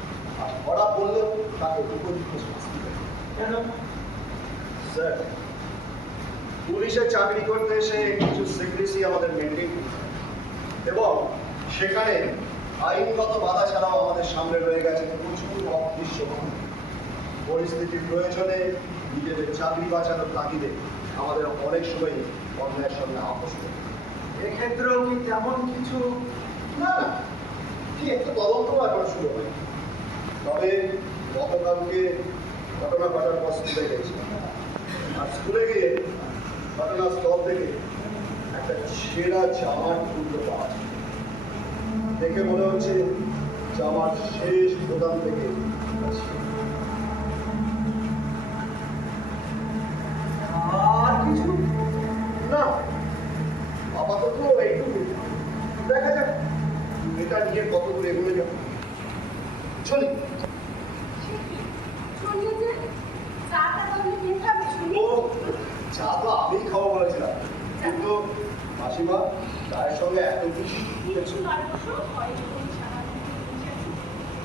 আর ধরা পড়লেও তাকে উপযুক্ত শাস্তি দেবে। কেন? স্যার পুলিশে চাকরি করতে এসে কিছু সিক্রেসি আমাদের মেনটেন করতে হয়। এবং সেখানে আইনগত বাধা ছাড়াও আমাদের সামনে রয়ে গেছে প্রচুর অদৃশ্য বাধা। পরিস্থিতির প্রয়োজনে নিজেদের চাকরি বাঁচানোর তাগিদে আমাদের অনেক সময় অন্যায়ের সঙ্গে আপোষ করতে হয়। এক্ষেত্রেও কি তেমন কিছু? না না, কি একটু তদন্ত এখন শুরু হয়। তবে গতকালকে ঘটনা ঘটার পর স্কুলে গেছি। আর স্কুলে গিয়ে ঘটনাস্থল থেকে একটা ছেঁড়া জামার টুকরো পাওয়া যায়। দেখে মনে হচ্ছে জামার শেষ বোতাম থেকে আর কিছু? না, আপাতত এইটুকু। দেখা যাক এটা নিয়ে কত দূর এগোনো যাবে। চলি। শুনি যে চাটা তাহলে কে খাবে শুনি? ও চা তো আমি খাওয়া বলেছিলাম, কিন্তু মাসিমা চায়ের সঙ্গে এত কিছু কিছু আর বসো, ঘরে বসে সারাদিন বসে আছি।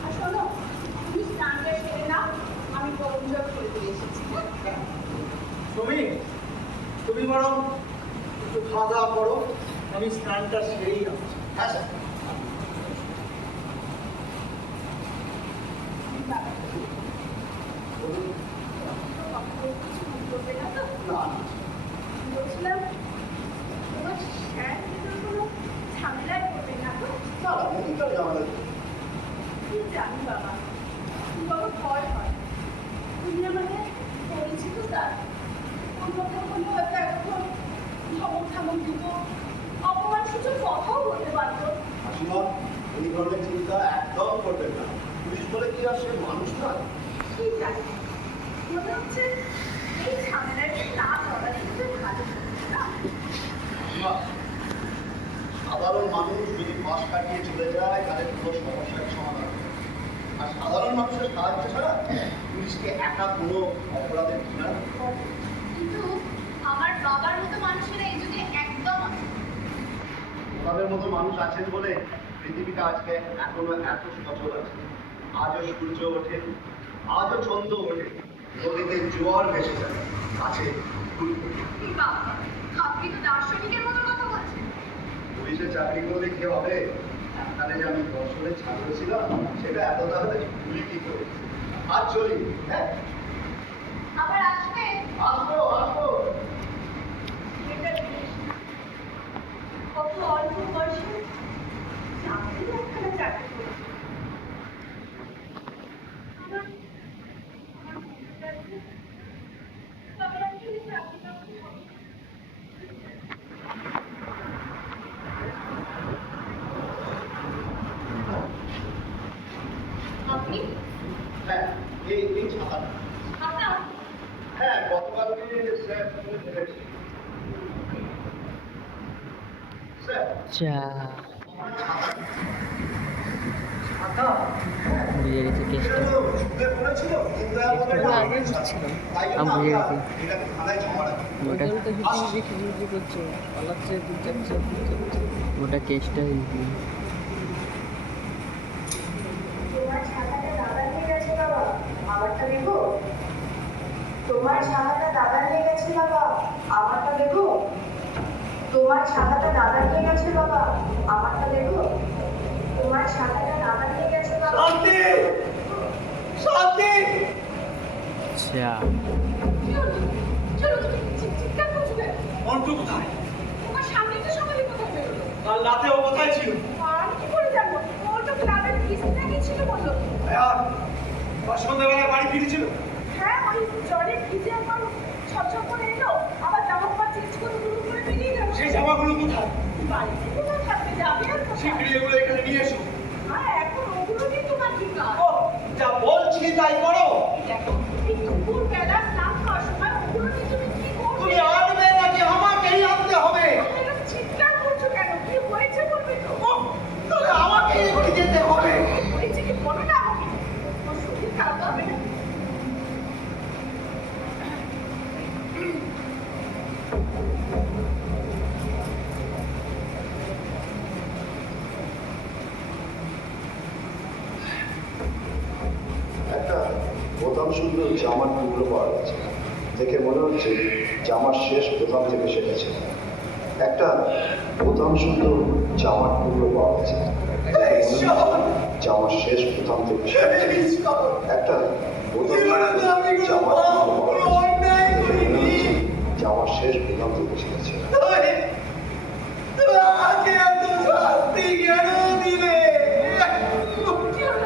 আর শোনো, তুমি স্নানটা সেরে নাও, আমি গরম জল করে দিয়ে এসেছি। হ্যাঁ? সমীর, তুমি বরং একটু খাওয়া দাওয়া করো, আমি স্নানটা সেরেই আসছি। হ্যাঁ স্যার। বলুন। কিছু মনে করবে না তো? না, বলছিলাম, তোমার স্যার কিন্তু কোনো ঝামেলায় পড়বে না তো? না না, মুখটা জামালে। কি জানি বাবা, কি বড় ভয় হয়। তুমি আমাদের পরিচিত স্যার, কোন কথা বললে হয়তো এখন ধমক ঠামক দিব, অপমান সূচক কথাও বলতে পারতো। মাসিমা এই ধরনের চিন্তা একদম করবেন না। পুলিশ বলে কি আর সে মানুষ নয়? কি জানি, মনে হচ্ছে এই ঝামেলাটা না চলার কিন্তু ভালো না। মাসিমা, সাধারণ মানুষ যদি মাস কাটিয়ে চলে যায় তাদের কোনো সমস্যার সমাধান হয়। আর সাধারণ মানুষের সাহায্য ছাড়া পুলিশকে একা কোনো অপরাধের কিনারা কিন্তু আমার বাবার মতো মানুষেরা এই যুগে একদম তাদের মতো মানুষ আছেন বলে পৃথিবীটা আজকে এখনো এত সচল আছে। আজও সূর্য ওঠে, আজও চন্দ্র ওঠে, নদীতে জোয়ার ভেসে যায়, আছে কি বাবা, আপনি তো দার্শনিকের মতো কথা বলছেন। পুলিশে চাকরি করলে কি হবে? এককালে যে আমি বছরে ছাত্র ছিলাম সেটা এত তাড়াতাড়ি ভুলি কি করে। আজ চলি। হ্যাঁ, আবার আসবে? আসবো আসবো। এটা জিনিস না। কত অল্প বয়সে চাকরি একখানা চাকরি করেছে। আমার মনে আছে, তবে আসলে চাকরিটা খুব হবে। আপনি? হ্যাঁ, এই ছাতাটা। আপনার? হ্যাঁ, গতকালকে স্যার ফোন করেছে। স্যার, যা আমার ছাতাটা। বুঝে গেছি কেসটা। এটা তো যুদ্ধে পড়েছিল, দীনদয়াল বলে একটা আন্দোলন ছিল। তাই জন্য আমি বুঝে আমরা গেছি। এটাকে থানায় জমা রাখি। ওটা করছে পালাচ্ছে যাচ্ছে ওটা কেসটা হয়েছিল। তোমার ছাতাটা দাদা নিয়ে গেছে বাবা, আমারটা দেখো। তোমার ছাতাটা দাদা নিয়ে গেছে বাবা, আমারটা দেখো। তোমার ছাতাটা দাদা নিয়ে গেছে বাবা, আমারটা দেখো। তোমার ছাতাটা দাদা নিয়ে গেছে বাবা। শান্তি! শান্তি! আচ্ছা কি হলো? চলো তুমি চিৎকার করছো কেন? মন্টু কোথায়? তোমার সামনে তো সকালে কোথায় বেরোলো? কাল রাতে ও কোথায় ছিল? আর কি করে জানবো? ওর তো ক্লাবের কিস্তিটা গেছিল বলো। আর সন্ধ্যাবেলায় বাড়ি ফিরেছিল? হ্যাঁ, ওই জ্বরে ভিজে একবার ছটছট করে এলো, আবার জামা কাপড় চেঞ্জ করে দুটো করে বেরিয়ে গেল। সেই জামাগুলো কোথায়? বাড়িতে কোথায় থাকবে, যাবে আর কোথায়? শিগগিরই এগুলো এখানে নিয়ে এসো। হ্যাঁ, এখন ওগুলো নিয়ে তোমার কি কাজ? ও, যা বলছি তাই করো। এই দেখো, এই দুপুর বেলা স্নান করার সময় ওগুলো নিয়ে তুমি কি করবে? তুমি আনবে নাকি আমাকেই আনতে হবে? এরকম চিৎকার করছো কেন? কি হয়েছে বলবে তো? ও, তাহলে আমাকেই এগুলি যেতে হবে। কি হয়েছে কি বলো না আমাকে? ওর শরীর খারাপ হবে না? একটা বোতাম সুন্দর জামার টুকরো পাওয়া গেছে, দেখে মনে হচ্ছে জামার শেষ বোতাম থেকে সেটেছে। একটা বোতাম সুন্দর জামার টুকরো পাওয়া গেছে, দেখে মনে হচ্ছে জামার শেষ বোতাম থেকে সেটেছে। একটা বোতাম সুন্দর জামার টুকরো পাওয়া গেছে, দেখে মনে হচ্ছে জামার শেষ বোতাম থেকে সেটেছে। আজকে এত শাস্তি কেন দিলে? কি হলো?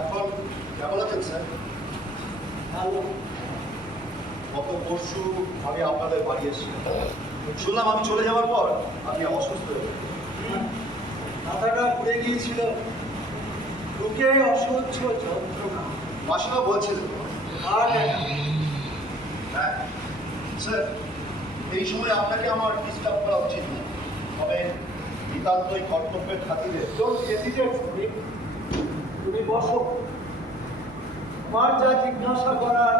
এখন কেমন আছেন স্যার? ভালো। গত পরশু আমি আপনাদের বাড়ি এসেছিলাম, শুনলাম আমি চলে যাওয়ার পর আপনি অসুস্থ হয়ে গেলেন। মাথাটা ঘুরে গিয়েছিল, বুকে অসহ্য যন্ত্রণা। মাসিমা বলছিলেন। আর দেখা হ্যাঁ স্যার, এই সময় আপনাকে আমার ডিস্টার্ব করা উচিত না, তবে নিতান্তই কর্তব্যের খাতিরে তোর এসিডেন্ট তুমি তুমি বসো, আমার যা জিজ্ঞাসা করার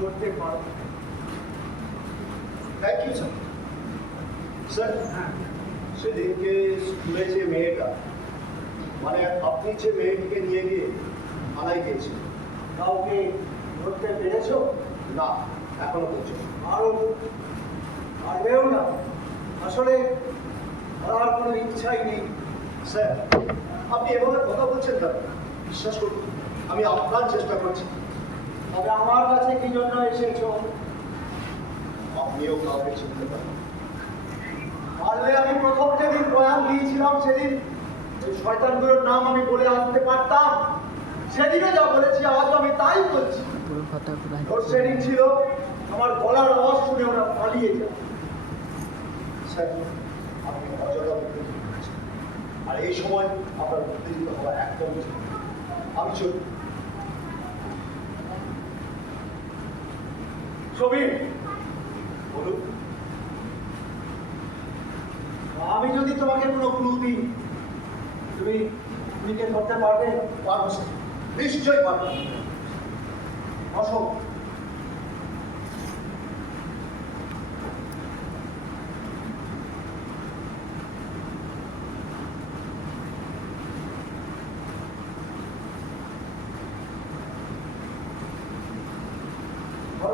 করতে পারো। Thank you sir. স্যার, সেদিনকে স্কুলে যে মেয়েটা, মানে আপনি যে মেয়েটিকে নিয়ে গিয়ে থানায় গিয়েছিলেন, কাউকে ধরতে পেরেছো? না এখনো পর্যন্ত। আরো পারবেও না, আসলে করার কোনো ইচ্ছাই নেই। স্যার, আপনি এভাবে কথা বলছেন কেন? বিশ্বাস করুন, আমি আপনার চেষ্টা করছি। তবে আমার কাছে কি জন্য এসেছো? আপনিও কাউকে চিনতে পারেন। পারলে আমি প্রথম যেদিন বয়ান দিয়েছিলাম সেদিন ওই শয়তানগুলোর নাম আমি বলে আসতে পারতাম। সেদিনও যা বলেছি আজ আমি তাই বলছি। পুরো কথা ওর সেদিন ছিল আমার গলার আওয়াজ শুনে ওরা পালিয়ে যায়। স্যার, আপনি অযথা উত্তেজিত হচ্ছেন, আর এই সময় আপনার উত্তেজিত হওয়া একদম উচিত নয়। আমি চলি। ছবি বলুন। আমি যদি তোমাকে কোনো ক্লু দিই, তুমি নিজে ধরতে পারবে? পারবো স্যার, নিশ্চয়ই পারবো। বসো।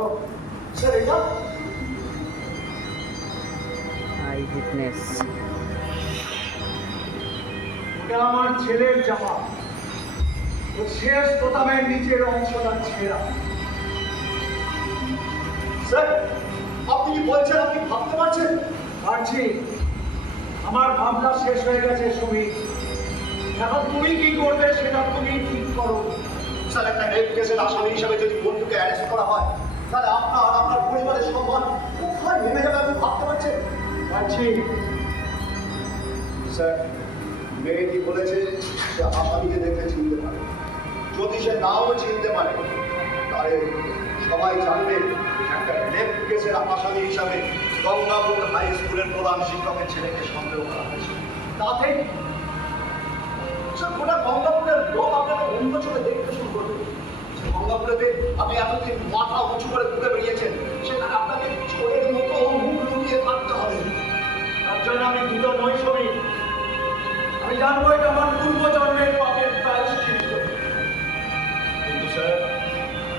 করো। স্যার এটা আই উইটনেস। ওটা আমার ছেলের জামা। ওর শেষ বোতামের নিচের অংশটা ছেঁড়া। স্যার আপনি কি বলছেন? আপনি ভাবতে পারছেন? পারছি। আমার ভাবনা শেষ হয়ে গেছে সুমিত। এখন তুমি কি করবে সেটা তুমি ঠিক করো। স্যার একটা রেপ কেসের আসামি হিসেবে যদি বন্ধুকে অ্যারেস্ট করা হয় তাহলে আপনার পরিবারের সম্মান কোথায় নেমে যাবে আপনি ভাবতে পারছেন? পারছি। স্যার মেয়েটি বলেছে সে আসামিকে দেখে চিনতে পারে। যদি সে নাও চিনতে পারে তাহলে সবাই জানবে একটা রেপ কেসের আসামি হিসাবে গঙ্গাপুর হাই স্কুলের প্রধান শিক্ষকের ছেলেকে সন্দেহ করা হয়েছে। তাতে স্যার গোটা গঙ্গাপুরের লোক আপনাকে অন্য চোখে দেখতে শুরু করবে। সে গঙ্গাপুরেতে আপনি এতদিন মাথা উঁচু করে ঘুরে বেরিয়েছেন, সেখানে আপনাকে চোরের মতো মুখ লুকিয়ে থাকতে হবে। তার জন্য আমি দুটো নই শ্রমিক। আমি জানবো এটা আমার পূর্বজন্মের পাপের প্রায়শ্চিত্ত। কিন্তু স্যার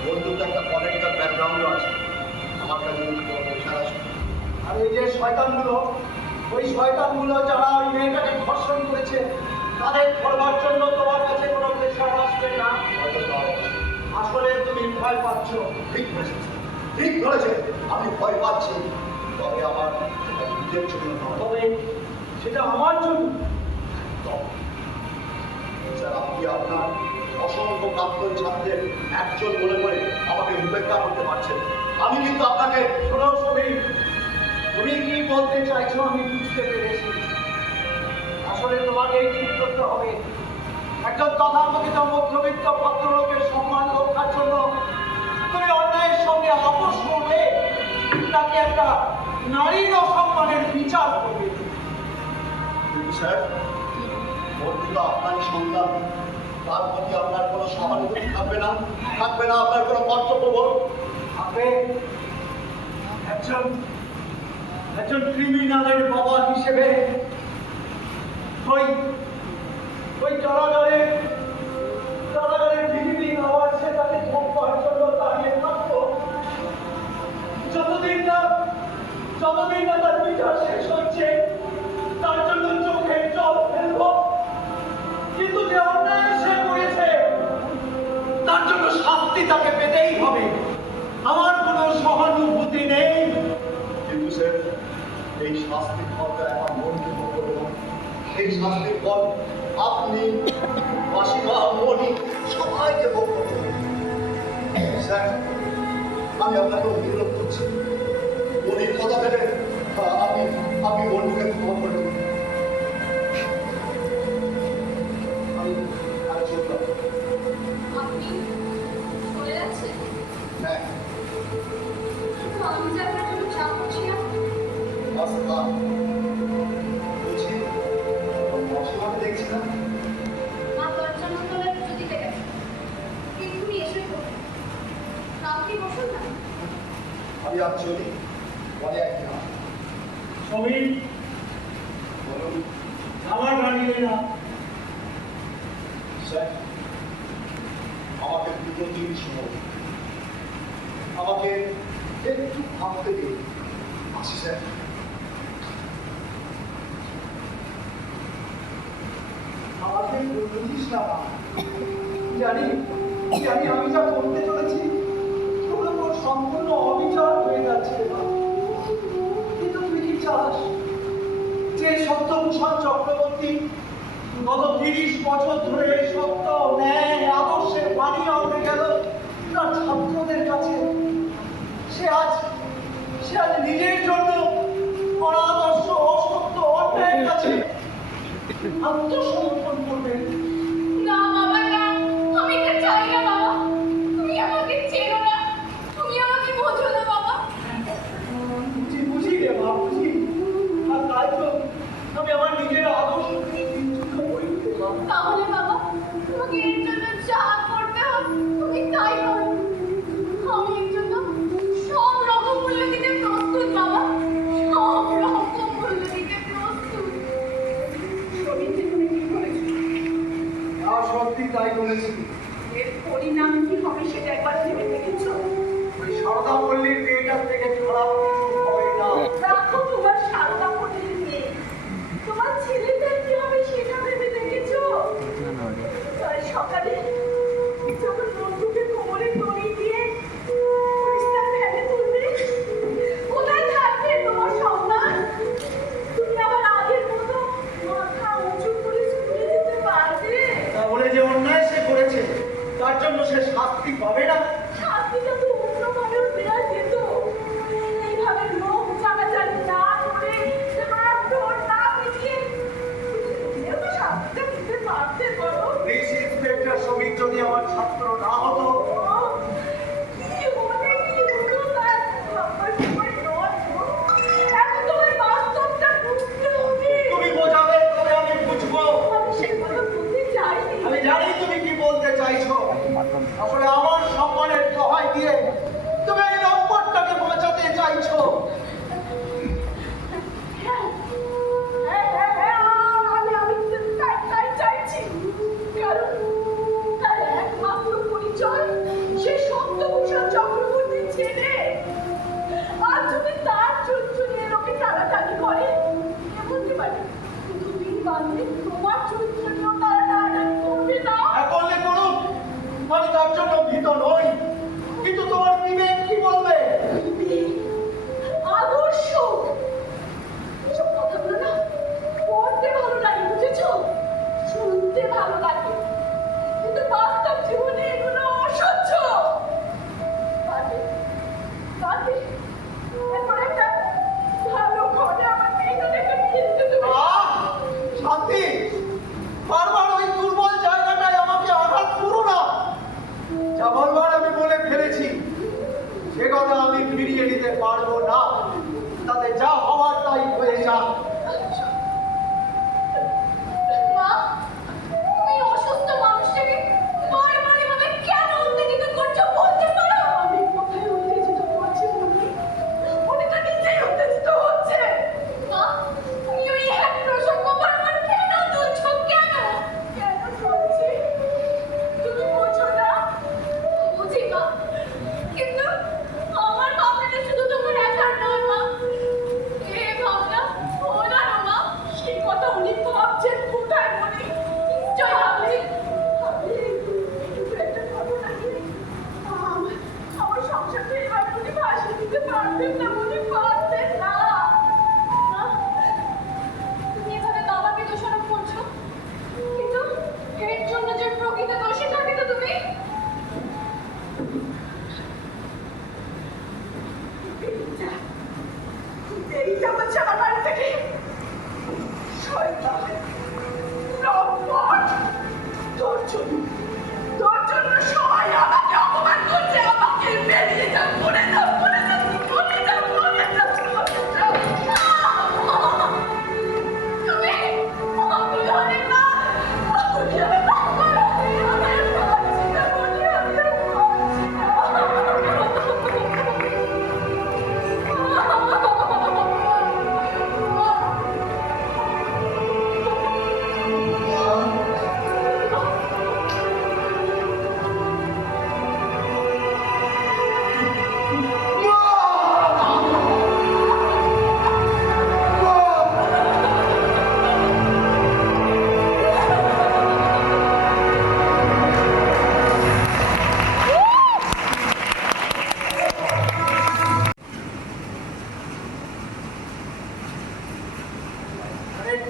বন্ধুর তো একটা পলিটিক্যাল ব্যাকগ্রাউন্ডও আছে। আমার কাছে খেলা আর এই যে শয়তানগুলো, ওই শয়তানগুলো যারা ওই মেয়েটাকে ধর্ষণ করেছে তাদের ধরবার জন্য তোমার কাছে কোনো প্রেশার আসবে না। হয়তো তাও আসলে তুমি ভয় পাচ্ছ। ঠিক ধরেছেন, ঠিক ধরেছেন। আমি ভয় পাচ্ছি, তবে আমার সেটা নিজের জন্য নয়। তবে সেটা আমার জন্য। স্যার আপনি আপনার অসংখ্য প্রাক্তন ছাত্রের একজন মনে করে আমাকে উপেক্ষা করতে পারছেন। আমি কিন্তু আপনাকে শোনো শ্রমিক, তুমি কি বলতে চাইছো আমি বুঝতে পেরেছি। আসলে তোমাকে ঠিক করতে হবে একজন তথাকথিত মধ্যবিত্ত ভদ্রলোকের সম্মান রক্ষার জন্য তুমি অন্যায়ের সঙ্গে আপোষ করবে নাকি একটা নারীর অসম্মানের বিচার করবে। কিন্তু স্যার বন্ধু তো আপনারই সন্তান, তার প্রতি আপনার কোনো সহানুভূতি থাকবে না, থাকবে না আপনার কোনো কর্তব্যবোধ। আপনি একজন একজন ক্রিমিনালের বাবা হিসেবে ওই ওই কারাগারের বিভিন্ন আওয়াজ সেটাকে ধোঁকার জন্য দাঁড়িয়ে থাকবো যতদিন না তার বিচার শেষ হচ্ছে, তার জন্য চোখে জল ফেলবো। কিন্তু যে অন্যায় সে করেছে তার জন্য শাস্তি তাকে পেতেই হবে। আমার কোনো সহানুভূতি নেই। কিন্তু স্যার এই শাস্তির ফলটা এখন বন্ধু করবে না। এই শাস্তির ফল আপনি মাসিমা মনি সবাইকে ভোগ করতে হবে। স্যার আমি আপনাকে অনুরোধ করছি, মনির কথা ভেবে আপনি বন্ধুকে ক্ষমা করে দিন। আমি চললাম। আপনি চলে যাচ্ছেন? হ্যাঁ কিন্তু আমি যে আপনার জন্য চা করছি না। আচ্ছা বলছি মাসিমাকে দেখছি না। মা দরজার তলায় পুজো দিতে গেছে। এক্ষুনি এসে পড়বে। আপনি বসুন না। আমি অ্যাকচুয়ালি পরে একদিন আসবো। শ্রমিক বলুন আমার বাড়িতে না। স্যার আমাকে দুটো জিনিস বলুন, আমাকে একটু ভাবতে দিন। আসি স্যার। আমাকে বুঝিস না মা। জানি জানি আমি যা করতে চলেছি তোর উপর সম্পূর্ণ অবিচার হয়ে যাচ্ছে মা। কিন্তু তুই কি চাস যে সত্যভূষণ চক্রবর্তী গত 30 বছর ধরে সত্য ন্যায় আদর্শের বাণী আনতে গেল তার ছাত্রদের কাছে, সে আজ নিজের জন্য অনাদর্শ অসত্য অন্যায়ের কাছে আত্মসমর্পণ করবে। না বাবা না, আমি এটা চাই না বাবা। তুমি আমাকে চেনো না, তুমি আমাকে বোঝো না বাবা। বুঝি রে মা, বুঝি। আর তাই তো আমি আমার নিজের আদর্শকে বিচ্যুত করি রে মা। তাহলে বাবা তোমাকে এর জন্য যা করতে হয় তুমি তাই করো। আমি এর জন্য সব রকম মূল্য দিতে প্রস্তুত বাবা, সব রকম মূল্য দিতে প্রস্তুত। তুমি ঠিক করেছো।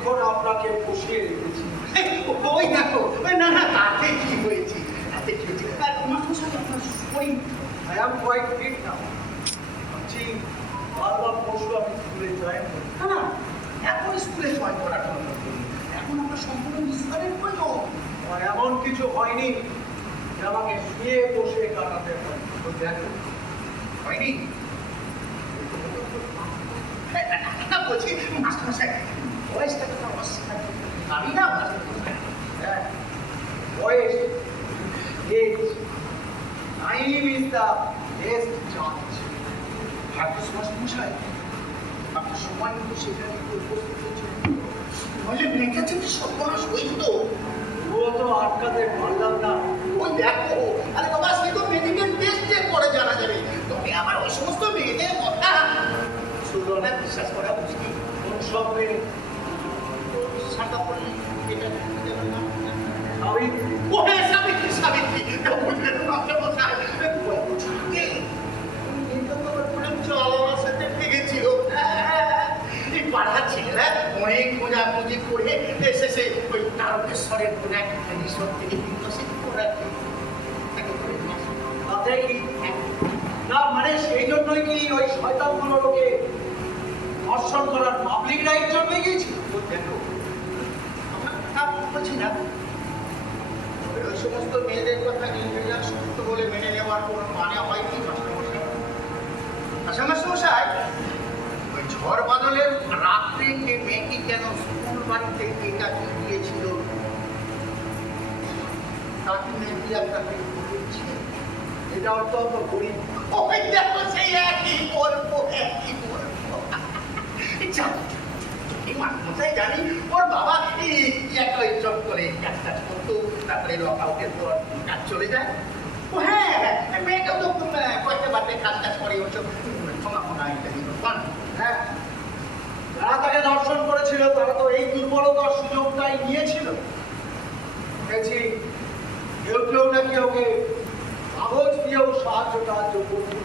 অনেকক্ষণ আপনাকে বসিয়ে রেখেছি। ওই দেখো, না না তাতে কি হয়েছে, তাতে কি হয়েছে, আর মাস্টারমশাই আপনার শরীর I am quite fit now. ভাবছি বারবার পরশু আমি স্কুলে জয়েন করি। না না, এখন স্কুলে জয়েন করার জন্য এখন আমরা সম্পূর্ণ বিস্তারের প্রয়োজন। আর এমন কিছু হয়নি যে আমাকে শুয়ে বসে কাটাতে হয়। তো দেখো, হয়নি? না বলছি মাস্টারমশাই বয়সটা তো জানি না মাস্টারমশাই। হ্যাঁ, বয়স, age, time is the best judge. ভাগ্য মাস্টারমশাই আপনার সময় মতো সেখানে উপস্থিত হয়েছে, নইলে মেয়েটা যদি সর্বনাশ হইত। ও তো আটকাতে পারলাম না। ওই দেখো, আরে বাবা সে তো মেডিকেল টেস্টের পরে জানা যাবে, তবে আমার ওই সমস্ত মেয়েদের কথা সুলনা বিশ্বাস করা মুশকিল। কোন সব মেয়ে সাদা পড়লে এটা যাবে না। সাবিত্রী, ও হ্যাঁ সাবিত্রী, সাবিত্রী বুঝলেন মাস্টারমশাই, বছরকে এটা তো পুরো চালানোর সাথে ঠেকেছিল। এই পাড়া ছেলেরা অনেক খোঁজাখুঁজি করে শেষে ওই তারকেশ্বরের কোন এক রিসোর্ট থেকে কিন্তু সে করাতে তাতে কি না, মানে সেই জন্যই কি ওই শয়তানগুলো লোকে ধর্ষণ করার পাবলিক রাইট জন্যই গিয়েছি? দেখো আমরা কথা বলছি না, ওই সমস্ত মেয়েদের কথা নির্ভেজাল সত্য বলে মেনে নেওয়ার কোনো মানে হয়নি মাস্টারমশাই। আচ্ছা মাস্টারমশাই, ওই ঝড় বাদলের রাত্রে যে মেয়েটি কেন স্কুল বাড়িতে এটা কি দিয়েছিল তাকে মেয়েটি আপনাকে বলেছে? এটা অত্যন্ত গরিব। ওই দেখো সেই একই গল্প, একই গল্প। আচ্ছা, এই মাস্টারমশাই জানি ওর বাবা এই একটা ইজ্জত করে কাজ করতো, তারপরে লক আউটের পর কাজ চলে যায়। ও হ্যাঁ, মেয়েটা তো কয়েকটা বাড়িতে কাজ করে ওসব ক্ষমা ইত্যাদি বল। হ্যাঁ, যারা তাকে ধর্ষণ করেছিল তারা তো এই দুর্বলতার সুযোগটাই নিয়েছিল। দেখছি কেউ কেউ নাকি ওকে কাগজ দিয়েও সাহায্য করবে।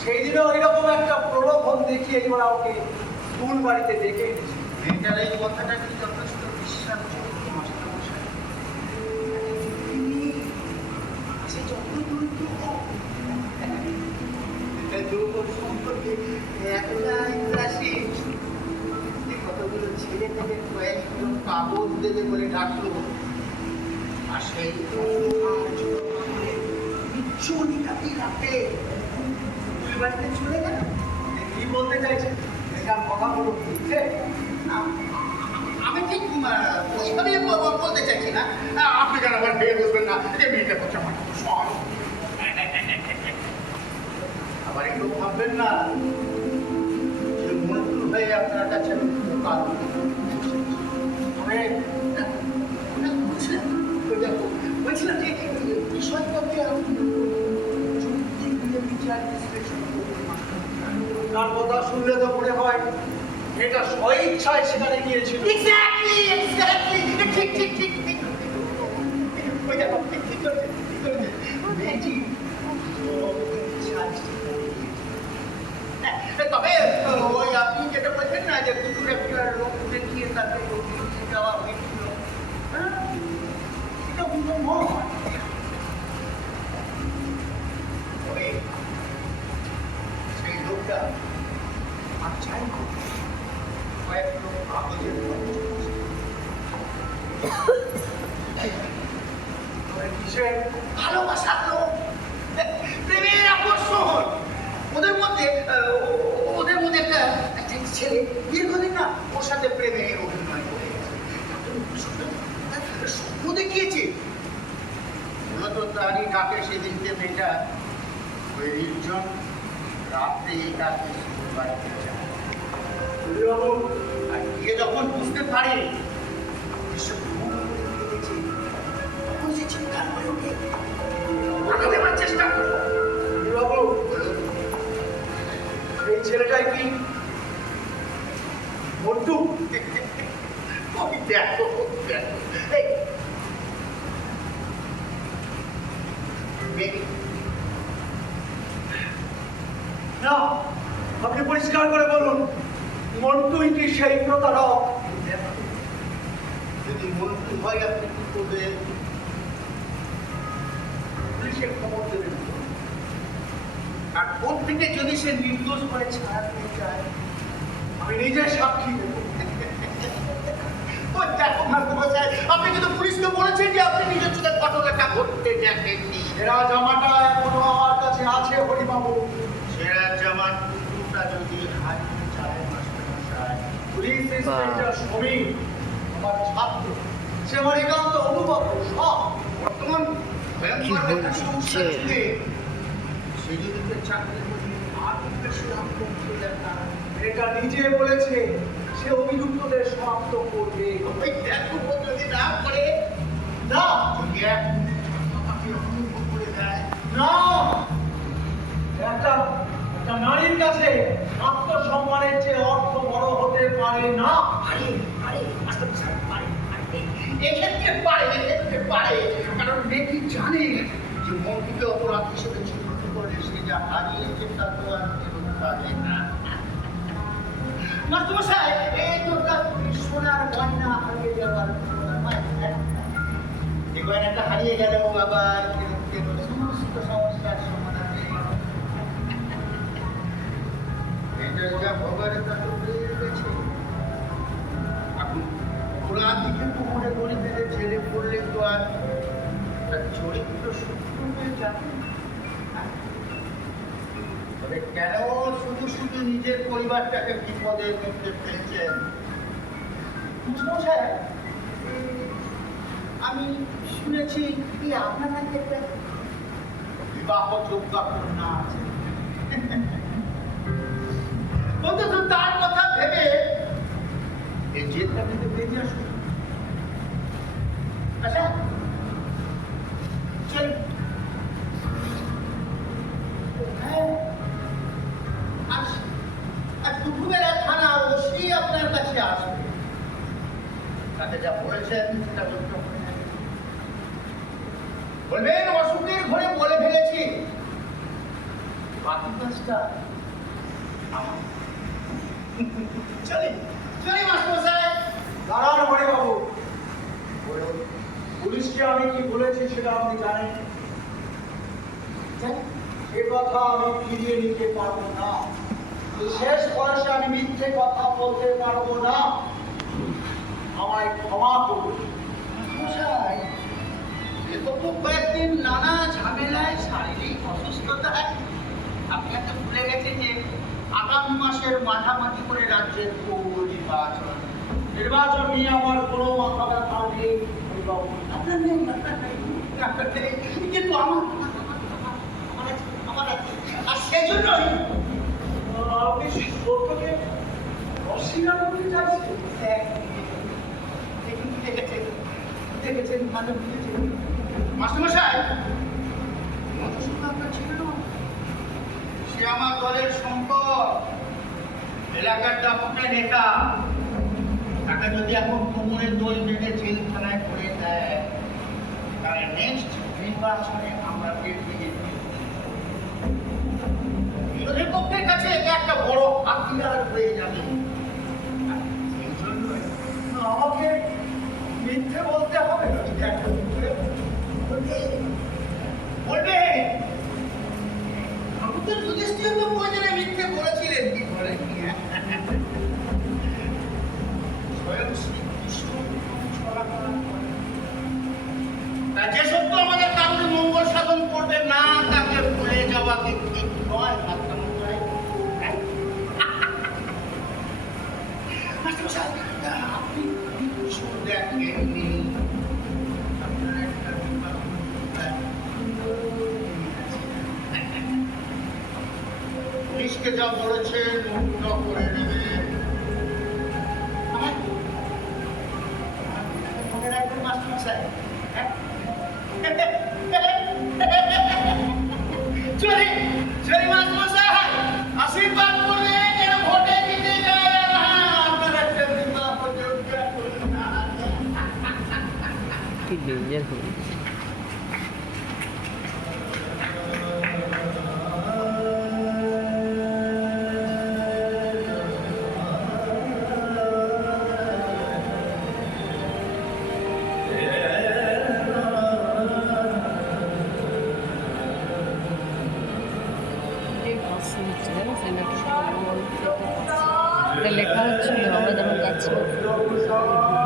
সেই দিনে ওইরকম একটা প্রলোভন দেখিয়ে এবার ওকে স্কুল বাড়িতে ডেকে এনেছি। মেয়েটার এই কথাটা কি যথেষ্ট বিশ্বাসযোগ্য মাস্টারমশাই? সে যতই গুরুত্ব হোক, এটা যৌব সম্পর্কে কতগুলো ছেলে থেকে কয়েকগুলো কাগজ দেবে বলে ডাকলো, আর সেই বিচ্ছুরিটাকে রাখে স্কুল বাড়িতে চলে গেল। কি বলতে চাইছেন? এটার কথাগুলো বুঝছে? আমি ঠিক ওইভাবে বলতে চাইছি না, আপনি যেন আবার ভেবে বুঝবেন না যে মেয়েটার কথা আমার খুব সহজ। আবার একটু ভাববেন না যে মন্ত্র হয়ে আপনার কাছে আমি উপকার বলছিলাম যে বিষয়টাকে আমি যুক্তি দিয়ে বিচার বিশ্লেষণ করতে পারতাম। তার কথা শুনলে তো মনে হয় এটা স্বইচ্ছায় সেখানে গিয়েছিল। এক্স্যাক্টলি, এক্স্যাক্টলি, ঠিক ঠিক ঠিক ঠিক। ওই দেখো, ঠিক ঠিক করেছে, ঠিক করেছে। মেয়েটি তবে ওই আপনি যেটা বলছেন না যে দুপুর একটা রোগ দেখিয়ে তাকে দেওয়া হয়েছিল, এটা কিন্তু নয়। তবে সেই লোকটা আর চাই কয়েক লোক কাগজের কিসের ভালোবাসার লোক, প্রেমের আকর্ষণ। ওদের মধ্যে একটা ছেলে দীর্ঘদিন না ওর সাথে প্রেমের অভিনয় করে স্বপ্ন দেখিয়েছে। মূলত তারই ডাকে সেদিনকে মেয়েটা ওই নির্জন রাত্রে এই ডাকে বাড়িতে যায়। আর গিয়ে যখন বুঝতে পারে এসব দেখেছে, তখন সে চিৎকার করে ওঠে, বাধা দেওয়ার চেষ্টা করো। এই ছেলেটাই কি মন্টু? ওই দেখো, দেখো, এই মেয়ে না, আপনি পরিষ্কার করে বলুন, মন্টুই কি সেই প্রতারক? দেখো যদি মনোযোগ হয় আপনি কি করবেন? পুলিশে খবর দেবেন। আর ওর থেকে যদি সে নির্দোষ হয়ে ছাড়া পেয়ে যায়, আমি নিজে সাক্ষী দেবো। ও দেখো মাস্টারমশাই, আপনি কিন্তু পুলিশকে বলেছেন যে আপনি নিজের চোখে ঘটনাটা ঘটতে দেখেননি। এরা জামাটা এখনো আমার কাছে আছে হরিবাবু। সেরা জামার টুকরোটা যদি হারিয়ে যায় মাস্টারমশাই, পুলিশ ইন্সপেক্টর সমীর আমার ছাত্র, সে আমার একান্ত অনুভব সব। বর্তমান ভয়ঙ্কর একটা সমস্যা যুগে সে যদি তার চাকরি করি আর বেশি আক্রমণ হয়ে যায় না। এটা নিজে বলেছে সে অভিযুক্তদের সমাপ্ত করবে। ওই দেখো ও যদি না করে, না যদি এক আমাকে অনুভব করে দেয়, না, একটা একটা নারীর কাছে আত্মসম্মানের চেয়ে অর্থ বড় হতে পারে না। আরে আরে মাস্টারমশাই পারে, এক্ষেত্রে পারে, কারণ মেয়েটি জানে যে মন্ত্রীকে অপরাধ হিসেবে চিহ্নিত করে সে যা হারিয়েছে তা তো আর ফেরত পাবে না। মাস্টারমশাই, এই তো তার সোনার গয়না হারিয়ে যাওয়ার এই গয়নাটা হারিয়ে গেল, আবার ফেরত পেল, সমস্ত সমস্যার সমাধান হয়ে গেল। এটা যা ভগবানের কাছে পেয়ে গেছে। এখন অপরাধ দিকে কোমরে গড়ি মেরে জেলে পড়লে তো আর তার চরিত্র সূক্ষ্ম হয়ে যাবে না। তবে কেন শুধু শুধু নিজের পরিবারটাকে বিপদের মধ্যে ফেলছেন? মশাই, আমি শুনেছি কি আপনার কাছে একটা বিবাহযোগ্য কন্যা আছে। অন্তত তার কথা ভেবে এই জেলটা থেকে বেরিয়ে আসুন। আচ্ছা চল। হ্যাঁ, আজ দুপুরবেলা থানা ওসি আপনার কাছে আসবে। তাকে যা বলেছেন সেটা বলতে হবে। বলবেন অসুখের ঘরে বলে ফেলেছি, বাকি কাজটা আমার। চলি মাস্টারমশাই। দাঁড়ান হরিবাবু, পুলিশকে আমি কি বলেছি সেটা আপনি জানেন? সে কথা আমি ফিরিয়ে নিতে পারবো না। এই শেষ বয়সে আমি মিথ্যে কথা বলতে পারবো না। আমায় ক্ষমা করুন। মশাই, এ তো খুব কয়েকদিন নানা ঝামেলায় শারীরিক অসুস্থতায় আপনাকে ভুলে গেছে যে আগামী মাসের মাঝামাঝি করে রাজ্যের নির্বাচন। নির্বাচন নিয়ে আমার কোনো মাথা ব্যথা নেই হরিবাবু। আপনার নেই, কিন্তু আমার আর সেজন্যই আপনি সত্যকে অস্বীকার করতে চাইছেন? দেখেছেন মাস্টারমশাই, মধুসূদন আপনার ছিল না, সে আমার দলের সম্পদ, এলাকার দাপটে নেতা। তাকে যদি এখন কোমরের দোল বেঁধে জেলখানায় করে দেয়, তাহলে নেক্সট নির্বাচনে আমরা পেয়ে বিরোধী পক্ষের কাছে এটা একটা বড় হাতিয়ার হয়ে যাবে। সেই জন্যই আমাকে মিথ্যে বলতে হবে না। বলবে আমি তো যুধিষ্ঠির তো প্রয়োজনে মিথ্যে বলেছিলেন, কি বলেন স্বয়ং শ্রীকৃষ্ণ চলাফেরা করেন। তা যে সত্য আমাদের কারোর মঙ্গল সাধন করবে না তাকে ভুলে যাওয়া কি ঠিক নয়? মাস্টারমশাই, আপনি কিছু দেখেননি। আপনার একটা পুলিশকে যা বলেছেন মুক্ত করে নেবেন। মনে রাখবেন মাস্টারমশাই। চলি মাস্টারমশাই, আশীর্বাদ করলে যেন ভোটে জিতে যায়। আপনার একটা বিবাহ যোগ্য কন্যা আছে। কি ডেঞ্জার হবে। এটা লেখা হচ্ছিল আমরা যখন যাচ্ছিলাম